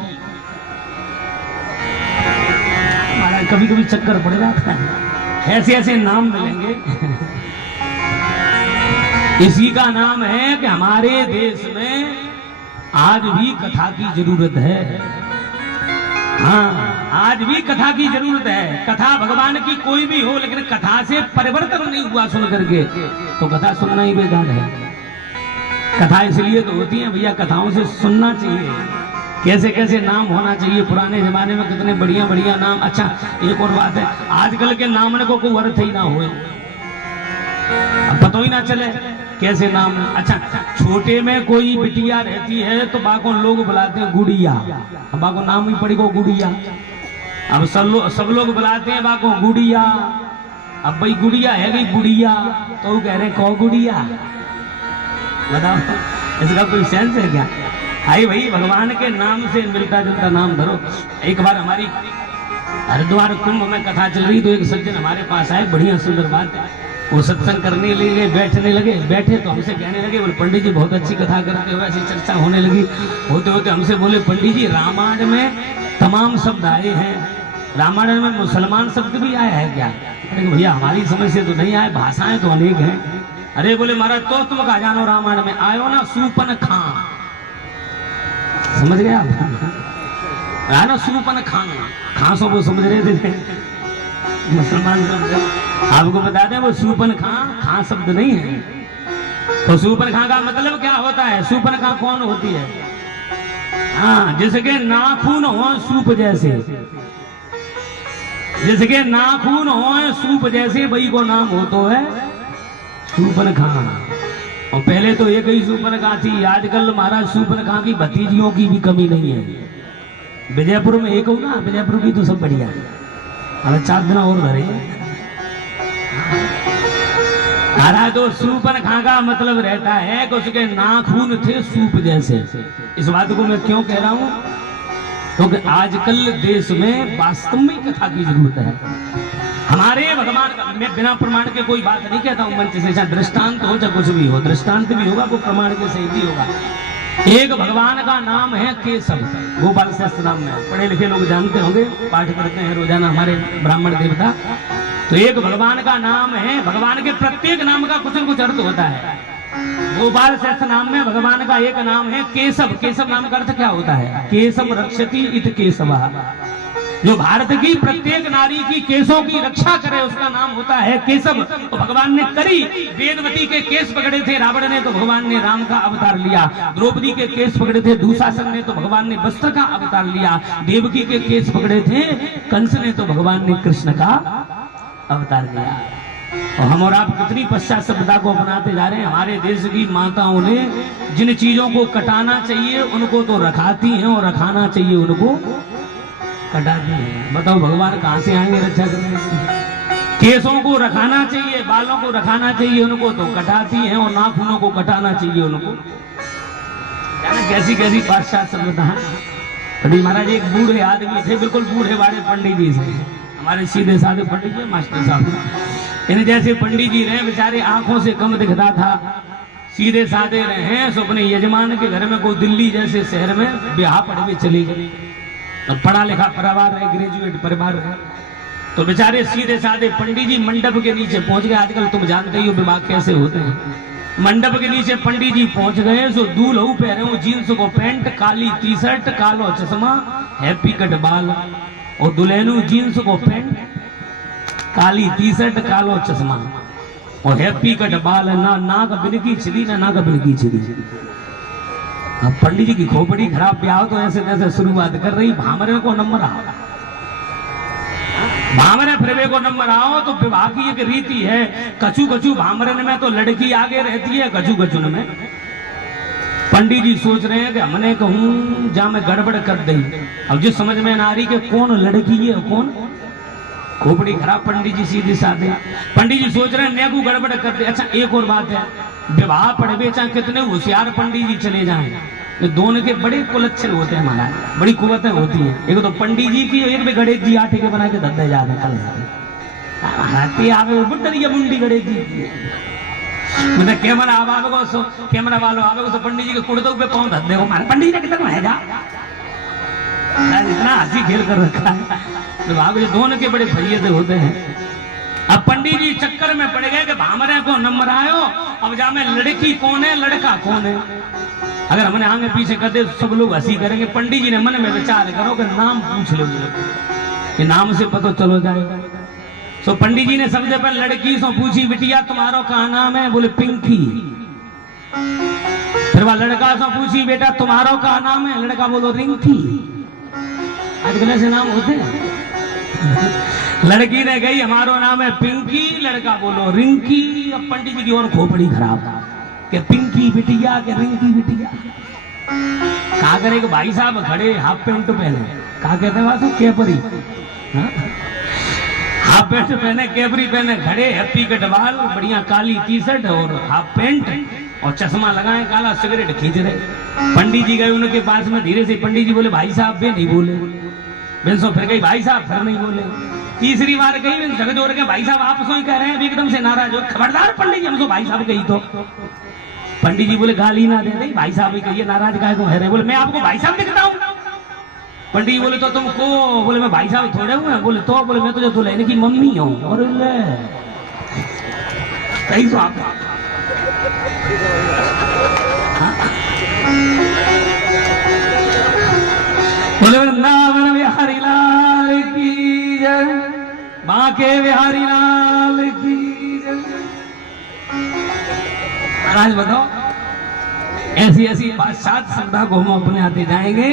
हमारा कभी कभी चक्कर पड़ जाता है, ऐसे ऐसे नाम मिलेंगे। इसी का नाम है कि हमारे देश में आज भी कथा की जरूरत है। हाँ, आज भी कथा की जरूरत है। कथा भगवान की कोई भी हो, लेकिन कथा से परिवर्तन नहीं हुआ सुन करके तो कथा सुनना ही बेकार है। कथा इसलिए तो होती है भैया, कथाओं से सुनना चाहिए, कैसे कैसे नाम होना चाहिए। पुराने जमाने में कितने बढ़िया बढ़िया नाम। अच्छा, एक और बात है, आजकल के नाम को कोई अर्थ ही ना हो, पता ही ना चले कैसे नाम। अच्छा, छोटे में कोई बिटिया रहती है तो बाको लोग बुलाते हैं गुड़िया, बाको नाम ही पड़ी को गुड़िया। अब सब लोग बुलाते हैं बाको गुड़िया। अब भाई गुड़िया है गई बुढ़िया, तो वो कह रहे कौ गुड़िया, बताओ इसका कोई सेंस है क्या? आई भाई, भगवान के नाम से मिलता जुलता नाम धरो। एक बार हमारी हरिद्वार कुंभ में कथा चल रही तो एक सज्जन हमारे पास आए, बढ़िया सुंदर बात है। वो सत्संग करने लगे, बैठने लगे, बैठे तो हमसे कहने लगे, बोले पंडित जी बहुत अच्छी कथा करते हो। ऐसी चर्चा होने लगी, होते होते हमसे बोले पंडित जी रामायण में तमाम शब्द आए हैं, रामायण में मुसलमान शब्द भी आया है क्या? अरे भैया हमारी समझ से तो नहीं आए, भाषाएं तो अनेक हैं। अरे बोले महाराज तो तुम कहा जानो रामायण में आयो ना सूपन खां, समझ गया आप ना, सूपन खां, खांसों को समझ रहे थे मुसलमान शब्द। आपको बता दें वो सूपन खां शब्द नहीं है। तो सूपन खां का मतलब क्या होता है? सूपन खां कौन होती है? हाँ, जिसके नाखून हो सूप जैसे, जिसके नाखून हो सूप जैसे, वही को नाम हो तो है सूपन खां। और पहले तो एक ही सूपन खां थी, आजकल महाराज सूपन खां की भतीजियों की भी कमी नहीं है। विजयपुर में एक हो ना, विजयपुर की तो सब बढ़िया है, अगर 4 दिन और भरे। तो सूपन खां का मतलब रहता है कि उसके नाखून थे सूप जैसे। इस बात को मैं क्यों कह रहा हूं? क्योंकि आजकल देश में वास्तव में कथा की जरूरत है। हमारे भगवान का, मैं बिना प्रमाण के कोई बात नहीं कहता हूं मंच से, चाहे दृष्टांत हो चाहे कुछ भी हो, दृष्टांत भी होगा कोई प्रमाण के सही भी होगा। एक भगवान का नाम है केशव, गोपाल शास्त्र नाम में, पढ़े लिखे लोग जानते होंगे, पाठ करते हैं रोजाना हमारे ब्राह्मण देवता। तो एक भगवान का नाम है, भगवान के प्रत्येक नाम का कुछ न कुछ अर्थ होता है। गोपाल शास्त्र नाम में भगवान का एक नाम है केशव। केशव नाम का अर्थ क्या होता है? केशव रक्षति इत केशव, जो भारत की प्रत्येक नारी की केशों की रक्षा करे उसका नाम होता है केशव। तो भगवान ने करी, वेदवती के केस पकड़े थे रावण ने तो भगवान ने राम का अवतार लिया, द्रौपदी के केस पकड़े थे दुशासन ने तो भगवान ने वस्त्र का अवतार लिया, देवकी के केस पकड़े थे कंस ने तो भगवान ने कृष्ण का अवतार लिया। और हम और आप कितनी पश्चात सभ्यता को अपनाते जा रहे हैं। हमारे देश की माताओं ने जिन चीजों को कटाना चाहिए उनको तो रखाती हैं, और रखाना चाहिए उनको कटाती हैं। बताओ भगवान कहां से आएंगे रक्षा करने? केसों को रखाना चाहिए, बालों को रखाना चाहिए, उनको तो कटाती हैं, और नाखूनों को कटाना चाहिए उनको। कैसी कैसी पाश्चात सभ्यता है। अभी महाराज एक बूढ़े आदमी थे, बिल्कुल बूढ़े बाड़े पंडित जी से, हमारे सीधे साधे पंडित जी मास्टर साहब, इन जैसे पंडित जी रहे, बेचारे आंखों से कम दिखता था, सीधे साधे रहे। सो अपने यजमान के घर में कोई दिल्ली जैसे शहर में ब्याह पढ़ने चली गई। तो पढ़ा लिखा परिवार है, ग्रेजुएट परिवार है, तो बेचारे सीधे साधे पंडित जी मंडप के नीचे पहुंच गए। आजकल तुम जानते ही हो विवाह कैसे होते हैं। मंडप के नीचे पंडित जी पहुंच गए। सो दूल्हू पहने हो जींस को पैंट, काली टी शर्ट, कालो चश्मा, हैप्पी कट बाल, और दुल्हनू जींस को पैंट, काली टी शर्ट, कालो चश्मा और हैप्पी कट बाल, ना नाक बिनकी छिली ना नाक बिनकी छिली। अब पंडित जी की खोपड़ी खराब, ब्याह तो ऐसे जैसे शुरुआत कर रही, भामरे को नंबर आओ, भामरे फिरवे को नंबर आओ। तो विवाह की एक रीति है, कछु कछु भामरन में तो लड़की आगे रहती है, कछु कछुन में। पंडित जी सोच रहे हैं कि हमने कहूं जा मैं गड़बड़ कर दी। अब जिस समझ में ना आ रही कि कौन लड़की है, खोपड़ी खराब, पंडित जी सीधे साधे। पंडित जी सोच रहे हैं नेगू गड़बड़ कर दे। अच्छा एक और बात है, विवाह पढ़वे चाहे कितने होशियार पंडित जी चले जाएं, तो दोनों के बड़े कुलच्छल होते हैं महाराज, बड़ी कुवतें होती हैं। एक तो पंडित जी की, एक भी गणेश जी आटे के बना के धंधे जा रहे कल आवे बुड्ढी मुंडी गणेश जी की। मतलब कैमरा आवे को सो कैमरा वालों आवे को तो पंडित जी के कुर्तों पे पाँव धंधे को मारे। पंडित जी ने कितना है जा इतना हंसी खेल कर रखा है। तो वहां के दोनों के बड़े फैयदे होते हैं। अब पंडित जी चक्कर में पड़ गए कि भामरे को नंबर आयो, अब जा में लड़की कौन है लड़का कौन है। अगर हमने आगे पीछे कर दे सब लोग हंसी करेंगे। पंडित जी ने मन में विचार करो कि नाम पूछ लो, कि नाम से पता चलो जाएगा। तो पंडित जी ने सबसे पहले लड़की से पूछी, बिटिया तुम्हारा क्या नाम है? बोले पिंकी। फिर वह लड़का से पूछी, बेटा तुम्हारा क्या नाम है? लड़का बोलो रिंकी। आजकल ऐसे नाम होते हैं। लड़की ने कही हमारा नाम है पिंकी, लड़का बोलो रिंकी। अब पंडित जी की और खोपड़ी खराब कि पिंकी बिटिया के रिंकी बिटिया। कहा करे कि भाई साहब खड़े हाफ पेंट पहने, कहा कहते हैं वासु केपरी, हाफ पेंट पहने केपरी पहने खड़े, हैप्पी कटवाल, बढ़िया काली टी शर्ट और हाफ पेंट और चश्मा लगाए, काला सिगरेट खींच रहे। पंडित जी गए उनके पास में, धीरे से पंडित जी बोले भाई साहब बे नहीं बोले। बेंसो फिर गई भाई साहब, फिर नहीं बोले। तीसरी बार गई जगह जोड़ के भाई साहब आप सो ही कह रहे हैं, एकदम से नाराज हो, खबरदार पंडित जी हमको भाई साहब कही तो। पंडित जी बोले गाली ना दे दे, भाई साहब ही कहिए, नाराज काहे को है रे? बोले मैं आपको भाई साहब दिखता हूँ। पंडित जी बोले तो तुमको? बोले मैं भाई साहब थोड़े हुए। बोले तो? बोले मैं तो जो दुल्हन की मम्मी हूँ। और सही तो आप बोले वृंदावन बिहारी लाल की जय, बांके बिहारी लाल की जय। महाराज बताओ, ऐसी ऐसी बात सात श्रद्धा को हम अपने आते जाएंगे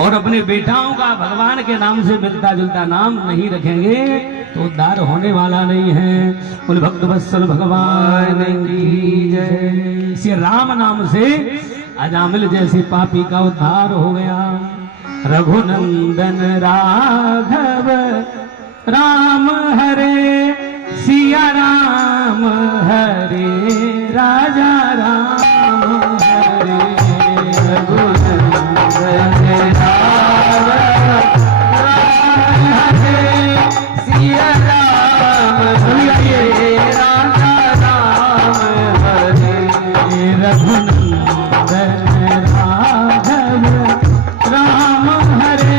और अपने बेटाओं का भगवान के नाम से मिलता जुलता नाम नहीं रखेंगे तो उद्धार होने वाला नहीं है। बोले भक्त वत्सल भगवान की जय। श्री राम नाम से अजामिल जैसे पापी का उद्धार हो गया। रघुनंदन राघव राम हरे, सिया राम हरे, राजा राम हरे। रघुनंदन राघव राम हरे, सिया राम हरे, राजा राम हरे। रघुनंदन राघव राम हरे,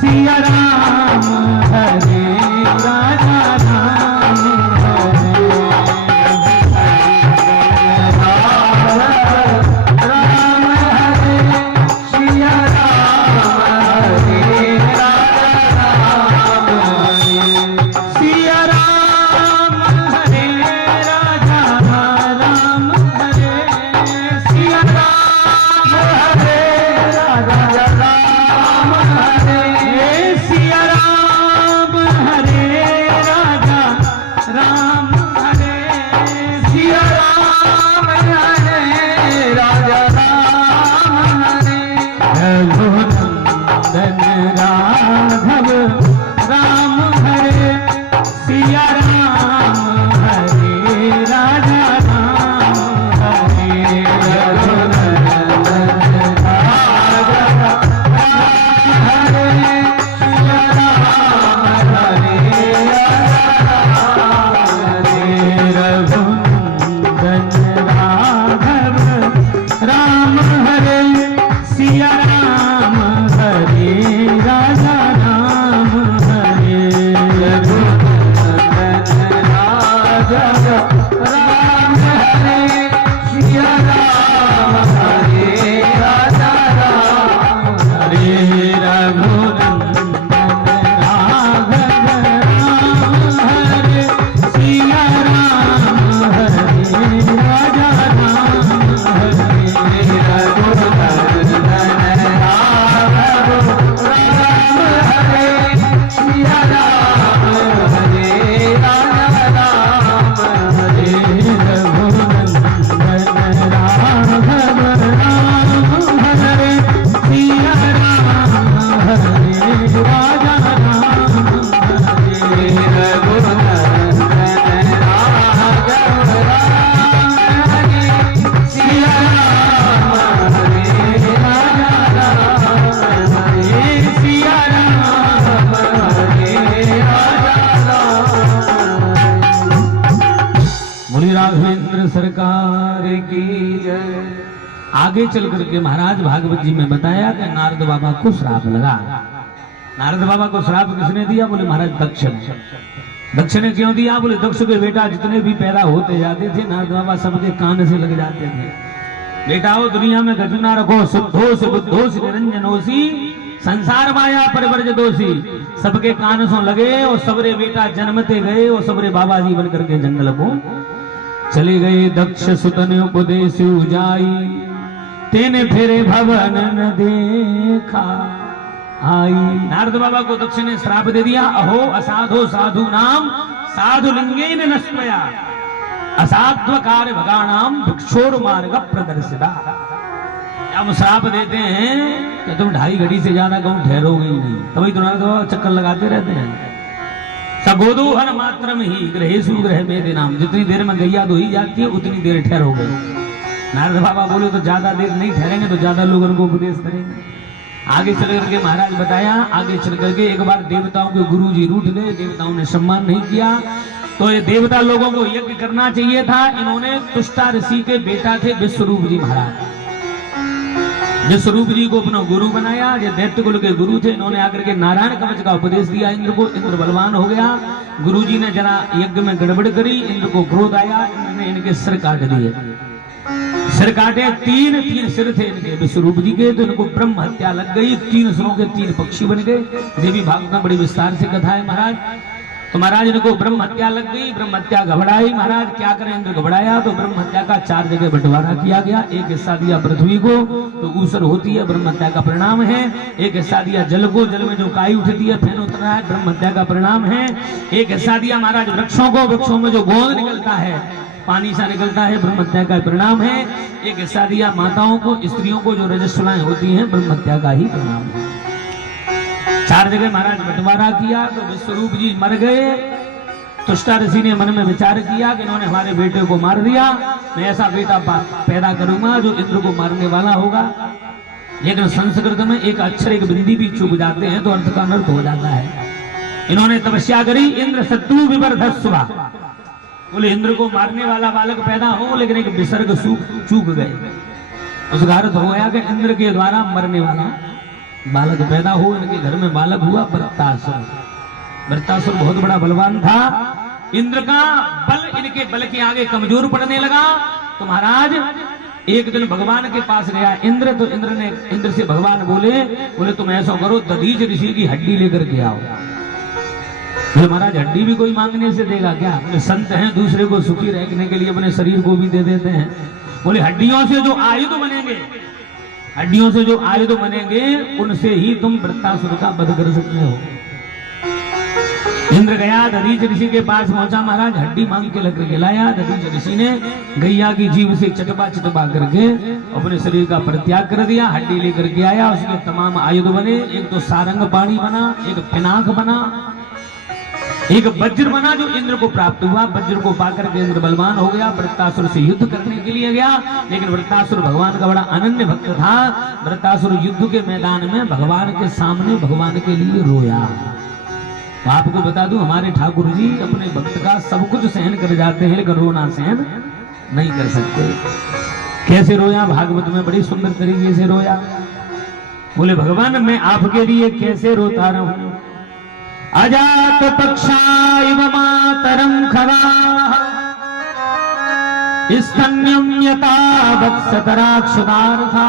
सिया राम हरे, राजा राम हरे। इंद्र सरकार की जय। आगे चल करके महाराज भागवत जी में बताया कि नारद बाबा को श्राप लगा। नारद बाबा को श्राप किसने दिया? बोले महाराज दक्ष ने। दक्ष ने क्यों दिया? बोले दक्ष के बेटा जितने भी पैदा होते जाते थे नारद बाबा सबके कान से लग जाते थे। बेटाओ दुनिया में गजु ना रखो, शुद्धोष बुद्धोष निरंजनोषी, संसार माया परिवर्ज दोषी। सबके कान सो लगे और सबरे बेटा जन्मते गए और सबरे बाबा जी बन करके जंगल को चले गए। दक्ष सुतन उपदेश जाई, तेने फेरे भवन न देखा आई। नारद बाबा को दक्ष ने श्राप दे दिया, अहो असाधो साधु नाम साधु लिंगेन नष्टया, असाध्वकार भगानाम भिक्षोर मार्ग प्रदर्शिता। हम श्राप देते हैं कि तुम 2.5 घड़ी से ज्यादा कहूं ठहरोगे ही नहीं, तभी तुम्हारे तो चक्कर लगाते रहते हैं। सगोदोहन मात्र में ही ग्रहेशु ग्रह मेरे नाम, जितनी देर में गैया दोही जाती है उतनी देर ठहरोगे। नारद बाबा बोले तो ज्यादा देर नहीं ठहरेंगे तो ज्यादा लोगों को उपदेश करेंगे। आगे चल करके महाराज बताया, आगे चल करके एक बार देवताओं के गुरु जी रूठ गए, देवताओं ने सम्मान नहीं किया, तो ये देवता लोगों को यज्ञ करना चाहिए था। इन्होंने तुष्टा ऋषि के बेटा थे विश्वरूप जी महाराज, विश्वरूप जी को अपना गुरु बनाया। ये दैत्य कुल के गुरु थे, इन्होंने आकर के नारायण कवच का उपदेश दिया इंद्र को। इंद्र बलवान हो गया। गुरु जी ने जरा यज्ञ में गड़बड़ करी, इंद्र को क्रोध आया, इंद्र ने इनके सिर काट दिए। सिर काटे, 3 सिर थे इनके विश्वरूप जी के, तो इनको ब्रह्म हत्या लग गई। 3 सिरों के 3 पक्षी बन गए। देवी भागवत में बड़ी विस्तार से कथा है महाराज। तो महाराज इनको ब्रह्म हत्या लग गई, ब्रह्म हत्या घबराई। महाराज क्या करें, इंद्र घबराया तो ब्रह्म हत्या का 4 जगह बंटवारा किया गया। एक हिस्सा दिया पृथ्वी को, तो ऊसर होती है, ब्रह्म हत्या का परिणाम है। एक हिस्सा दिया जल को, जल में जो काई उठती है फैन उतर रहा है, ब्रह्म हत्या का परिणाम है। एक हिस्सा दिया महाराज वृक्षों को, वृक्षों में जो गोंद निकलता है, पानी सा निकलता है, ब्रह्म हत्या का परिणाम है। एक हिस्सा दिया माताओं को, स्त्रियों को जो रजस्वलाएं होती हैं, ब्रह्म हत्या का ही परिणाम है। 4 जगह महाराज बंटवारा किया तो विश्वरूप जी मर गए। तुष्टा ऋषि ने मन में विचार किया कि इन्होंने हमारे बेटे को मार दिया, मैं ऐसा बेटा पैदा करूंगा जो इंद्र को मारने वाला होगा। लेकिन संस्कृत में एक अक्षर एक बिंदी भी चूक जाते हैं तो अर्थ का अनर्थ हो जाता है। इन्होंने तपस्या करी, इंद्र शत्रु विवर्धस्वा, बोले इंद्र को मारने वाला बालक पैदा हो, लेकिन एक विसर्ग चूक गए। उसका अर्थ हो गया कि इंद्र के द्वारा मरने वाला बालक पैदा हो। इनके घर में बालक हुआ वृत्तासुर। वृत्तासुर बहुत बड़ा बलवान था। इंद्र का बल इनके बल के आगे कमजोर पड़ने लगा। तो महाराज एक दिन भगवान के पास गया इंद्र, तो इंद्र से भगवान बोले तुम ऐसा करो, दधीच ऋषि की हड्डी लेकर के आओ। बोले महाराज हड्डी भी कोई मांगने से देगा क्या? बोले संत हैं, दूसरे को सुखी रखने के लिए अपने शरीर को भी दे देते हैं। बोले हड्डियों से जो आयुध बनेंगे, हड्डियों से जो आयुध बनेंगे उनसे ही तुम वृत्तासुर का वध कर सकते हो। इंद्र गया, दधीच ऋषि के पास पहुंचा। महाराज हड्डी मांग के लग के लाया। दधीच ऋषि ने गैया की जीभ से चटपा करके अपने शरीर का परित्याग कर दिया। हड्डी लेकर के आया, उसके तमाम आयुध बने। एक तो सारंग पाणी बना, एक पिनाक बना, एक वज्र बना जो इंद्र को प्राप्त हुआ। वज्र को पाकर के इंद्र बलवान हो गया, वृत्तासुर से युद्ध करने के लिए गया। लेकिन वृत्तासुर भगवान का बड़ा अनन्य भक्त था। वृत्तासुर युद्ध के मैदान में भगवान के सामने भगवान के लिए रोया। तो आपको बता दूं, हमारे ठाकुर जी अपने भक्त का सब कुछ सहन कर जाते हैं, लेकिन रोना सहन नहीं कर सकते। कैसे रोया? भागवत में बड़ी सुंदर तरीके से रोया। बोले भगवान मैं आपके लिए कैसे रोता रहूं। अजात पक्षाइव मातरं खरा स्तन्यं यथा वत्सतराक्षदार्था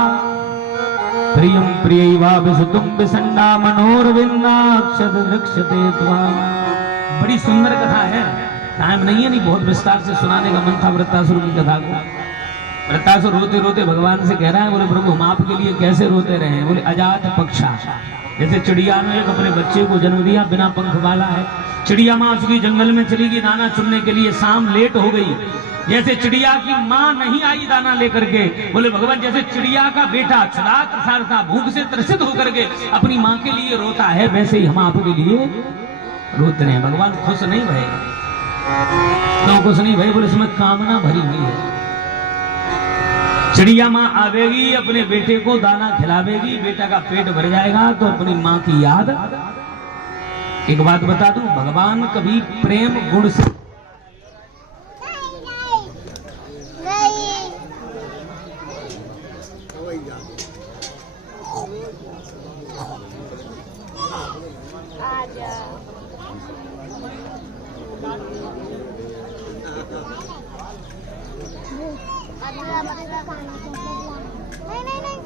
प्रियं प्रियैवाभिसुतुं विसण्डा मनोरविन्दाक्षद दृक्ष्यते त्वाम्। बड़ी सुंदर कथा है, टाइम नहीं है, नहीं बहुत विस्तार से सुनाने का मन था वृत्तासुर की कथा को। वृत्तासुर रोते रोते भगवान से कह रहा है, बोले प्रभु हम आपके लिए कैसे रोते रहे। बोले अजात पक्षा, जैसे चिड़िया ने एक अपने बच्चे को जन्म दिया, बिना पंख वाला है। चिड़िया माँ उसकी जंगल में चली गई दाना चुनने के लिए, शाम लेट हो गई। जैसे चिड़िया की माँ नहीं आई दाना लेकर के, बोले भगवान जैसे चिड़िया का बेटा सदा त्रसारता भूख से त्रसित होकर के अपनी माँ के लिए रोता है, वैसे ही हम आपके लिए रोते हैं। भगवान खुश नहीं भये, क्यों खुश नहीं भये? बोले इसमें कामना भरी हुई है। चिड़िया माँ आवेगी, अपने बेटे को दाना खिलावेगी, बेटा का पेट भर जाएगा तो अपनी माँ की याद। एक बात बता दूं, भगवान कभी प्रेम गुण से नहीं नहीं नहीं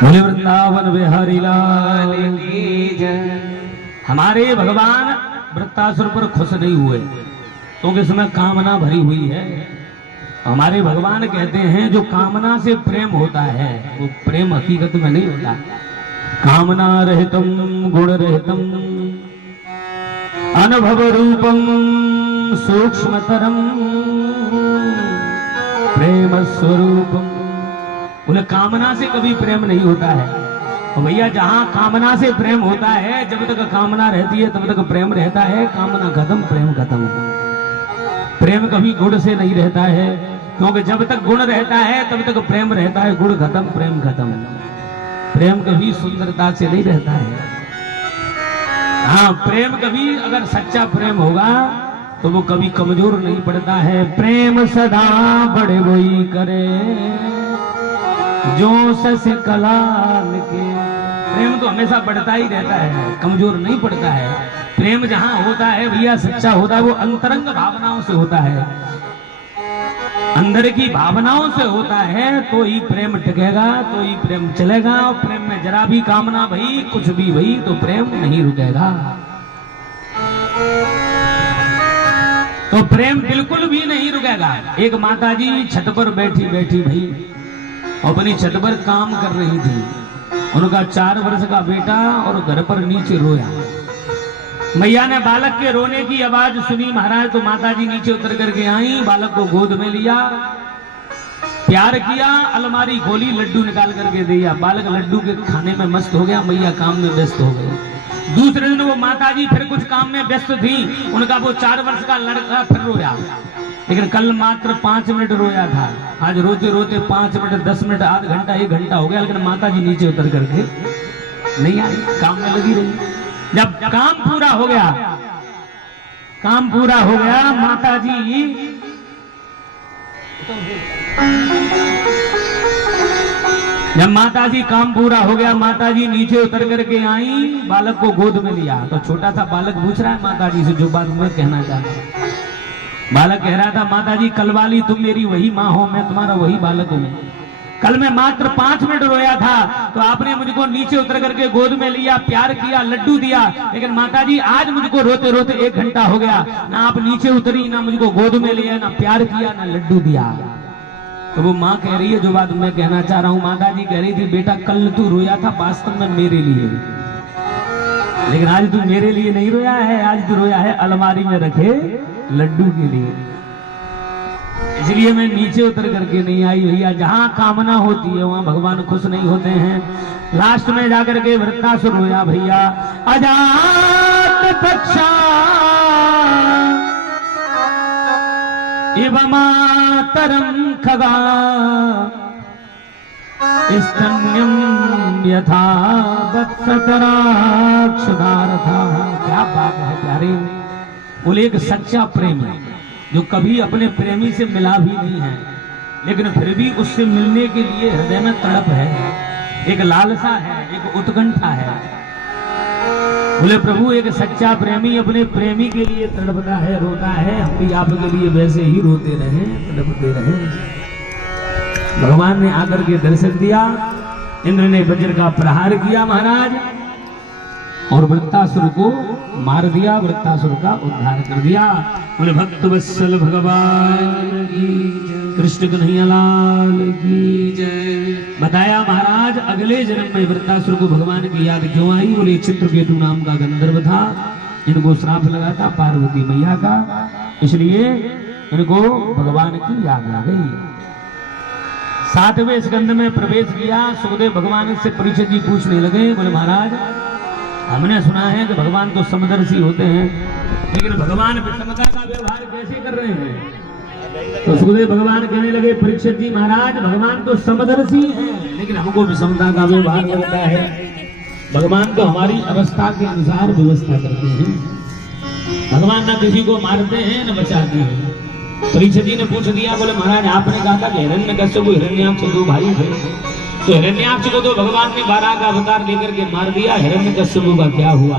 बोले वृंदावन बिहारी लाल की जय। हमारे भगवान वृत्तासुर पर खुश नहीं हुए क्योंकि इसमें कामना भरी हुई है। हमारे भगवान कहते हैं जो कामना से प्रेम होता है वो प्रेम हकीकत में नहीं होता। कामना रहितम गुण रहितम अनुभव रूपम सूक्ष्मतरम प्रेम स्वरूपम। बोले कामना से कभी प्रेम नहीं होता है। तो भैया जहां कामना से प्रेम होता है, जब तक कामना रहती है तब तक प्रेम रहता है। कामना खत्म प्रेम खत्म। प्रेम कभी गुण से नहीं रहता है, क्योंकि जब तक गुण रहता है तब तक प्रेम रहता है। गुण खत्म प्रेम खत्म। प्रेम कभी सुंदरता से नहीं रहता है। हाँ, प्रेम कभी अगर सच्चा प्रेम होगा तो वो कभी कमजोर नहीं पड़ता है। प्रेम सदा बड़े वही करे जो सस कलाल के। प्रेम तो हमेशा बढ़ता ही रहता है, कमजोर नहीं पड़ता है। प्रेम जहां होता है भैया सच्चा होता है, वो अंतरंग भावनाओं से होता है, अंदर की भावनाओं से होता है। तो ही प्रेम टिकेगा, तो ही प्रेम चलेगा। और प्रेम में जरा भी कामना भई, कुछ भी भई, तो प्रेम नहीं रुकेगा। तो प्रेम बिल्कुल भी नहीं रुकेगा। एक माता जी छत पर बैठी बैठी भई अपनी छत पर काम कर रही थी। उनका 4 वर्ष का बेटा और घर पर नीचे रोया। मैया ने बालक के रोने की आवाज सुनी महाराज, तो माता जी नीचे उतर करके आई, बालक को गोद में लिया, प्यार किया, अलमारी खोली, लड्डू निकाल करके दिया। बालक लड्डू के खाने में मस्त हो गया, मैया काम में व्यस्त हो गई। दूसरे दिन वो माता जी फिर कुछ काम में व्यस्त थी। उनका वो 4 वर्ष का लड़का फिर रोया, लेकिन कल मात्र 5 मिनट रोया था। आज रोते रोते 5 मिनट, 10 मिनट, आध घंटा, 1 घंटा हो गया, लेकिन माता जी नीचे उतर करके नहीं आई, काम में लगी रही। जब काम पूरा हो गया, काम पूरा हो गया, माता जी जब माता जी काम पूरा हो गया, माता जी नीचे उतर करके आई, बालक को गोद में लिया। तो छोटा सा बालक पूछ रहा है माता जी से जो बात मैं कहना चाहता हूं। बालक कह रहा था, माता जी कल वाली तुम मेरी वही माँ हो, मैं तुम्हारा वही बालक हूँ। कल मैं मात्र 5 मिनट रोया था तो आपने मुझको नीचे उतर करके गोद में लिया, प्यार किया, लड्डू दिया। लेकिन माता जी आज मुझको रोते रोते 1 घंटा हो गया, ना आप नीचे उतरी, ना मुझको गोद में लिया, ना प्यार किया, ना लड्डू दिया। तो वो माँ कह रही है जो बात मैं कहना चाह रहा हूँ। माता जी कह रही थी, बेटा कल तू रोया था वास्तव में मेरे लिए, लेकिन आज तू मेरे लिए नहीं रोया है, आज तू रोया है अलमारी में रखे लड्डू के लिए। इसलिए मैं नीचे उतर करके नहीं आई। भैया जहां कामना होती है वहां भगवान खुश नहीं होते हैं। लास्ट में जाकर के वृत्तासुर रोया भैया, अजात पक्षा इव मातरम खगा स्तन्यम यथा वत्सतराक्षदार था। क्या बात है प्यारे। बोले एक सच्चा प्रेम है जो कभी अपने प्रेमी से मिला भी नहीं है, लेकिन फिर भी उससे मिलने के लिए हृदय में तड़प है, एक लालसा है, एक उत्कंठा है। बोले प्रभु एक सच्चा प्रेमी अपने प्रेमी के लिए तड़पता है, रोता है। हम भी आपके लिए वैसे ही रोते रहे, तड़पते रहे। भगवान ने आकर के दर्शन दिया, इंद्र ने वज्र का प्रहार किया महाराज, और वृत्तासुर को मार दिया, वृत्तासुर का उद्धार कर दिया। बोले भक्त वत्सल भगवान की जय, कृष्ण कन्हैया लाल की जय। बताया महाराज अगले जन्म में वृत्तासुर को भगवान की याद क्यों आई। बोले चित्रकेतु नाम का गंधर्व था, इनको श्राप लगा था पार्वती मैया का, इसलिए इनको भगवान की याद आ गई। 7वें स्कंद में प्रवेश किया। सुखदेव भगवान से परीक्षित जी पूछने लगे, बोले महाराज हमने सुना है कि भगवान तो समदर्शी होते हैं, लेकिन भगवान विषमता का व्यवहार कैसे कर रहे हैं? तो सुखदेव भगवान कहने लगे, परीक्षित जी महाराज भगवान तो समदर्शी हैं, लेकिन हमको विषमता का व्यवहार लगता है। भगवान तो हमारी अवस्था के अनुसार व्यवस्था करते हैं। भगवान ना किसी को मारते हैं न बचाते हैं। परीक्षित जी ने पूछ दिया, बोले महाराज आपने कहा था कि हिरण्यकश्यप को हिरण्याक्ष दो भाई थे, तो हिरण्याक्ष को तो भगवान ने 12 का अवतार लेकर के मार दिया, हिरण्यकश्यप का क्या हुआ?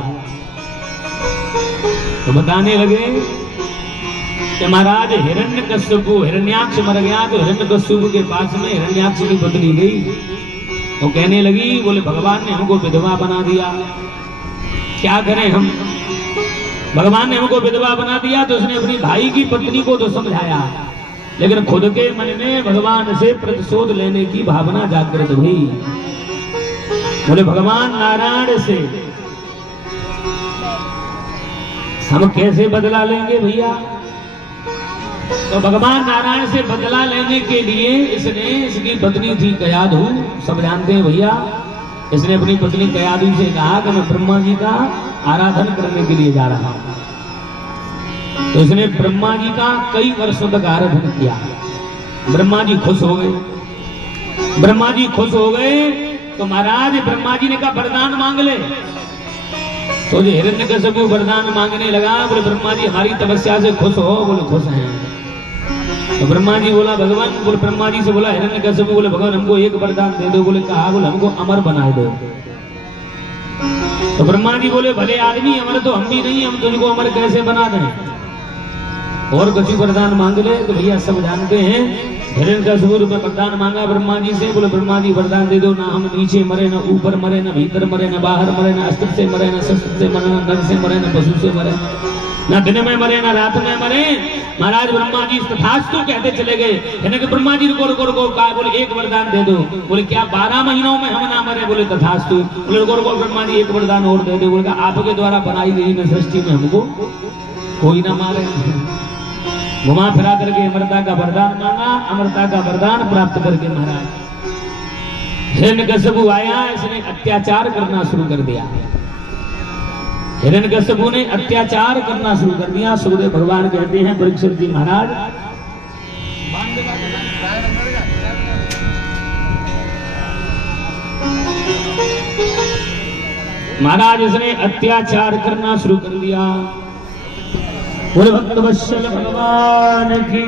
तो बताने लगे कि महाराज हिरण्यकश्यप हिरण्याक्ष मर गया तो हिरण्यकश्यप के पास में हिरण्याक्ष की पत्नी गई, तो कहने लगी, बोले भगवान ने हमको विधवा बना दिया, क्या करें हम? भगवान ने हमको विधवा बना दिया। तो उसने अपनी भाई की पत्नी को तो समझाया, लेकिन खुद के मन में भगवान से प्रतिशोध लेने की भावना जागृत हुई। बोले भगवान नारायण से हम कैसे बदला लेंगे भैया? तो भगवान नारायण से बदला लेने के लिए इसने, इसकी पत्नी थी कयाधु, सब जानते हैं भैया, इसने अपनी पत्नी कयाधु से कहा कि मैं ब्रह्मा जी का आराधन करने के लिए जा रहा हूं। तो इसने ब्रह्मा जी का कई वर्षों तक आराधन किया। ब्रह्मा जी खुश हो गए। ब्रह्मा जी खुश हो गए तो महाराज ब्रह्मा जी ने कहा वरदान मांग ले। तो जो हिरण्यकश्यप वरदान मांगने लगा, बोले ब्रह्मा जी हमारी तपस्या से खुश हो? बोले खुश हैं। तो ब्रह्मा जी बोला भगवान, बोले ब्रह्मा जी से बोला हिरण्यकश्यप, बोले भगवान हमको एक वरदान दे दो। बोले कहा? बोले हमको अमर बना दो। तो ब्रह्मा जी बोले भले आदमी अमर तो हम भी नहीं, हम तुझको अमर कैसे बना दें? और कुछ वरदान मांग ले। तो भैया सब जानते हैं हिरण्यकश्यप में वरदान मांगा ब्रह्मा जी से। बोले ब्रह्मा जी वरदान दे दो, ना हम नीचे मरे, ना ऊपर मरे, ना भीतर मरे, ना बाहर मरे, ना अस्त्र से मरे, ना शस्त्र से मरे, ना नर से मरे, ना पशु से मरे, ना दिन में मरे, ना रात में मरे। महाराज ब्रह्मा जी तथास्तु कहते चले गए। हिरण्य ब्रह्मा जी को कहा, बोले एक वरदान दे दो। बोले क्या 12 महीनों में हम ना मरे? बोले तथास्तु। बोले को ब्रह्मा जी एक वरदान और दे दो। बोले आपके द्वारा बनाई गई न सृष्टि में हमको कोई ना मारे। घुमा फिरा करके अमरता का वरदान मांगा, अमरता का वरदान प्राप्त करके महाराज हिरण्यकश्यप आया, इसने अत्याचार करना शुरू कर दिया। हिरण्यकश्यप ने अत्याचार करना शुरू कर दिया। सुखदेव भगवान कहते हैं परीक्षित जी महाराज महाराज इसने अत्याचार करना शुरू कर दिया। बोले भक्त वत्सल भगवान की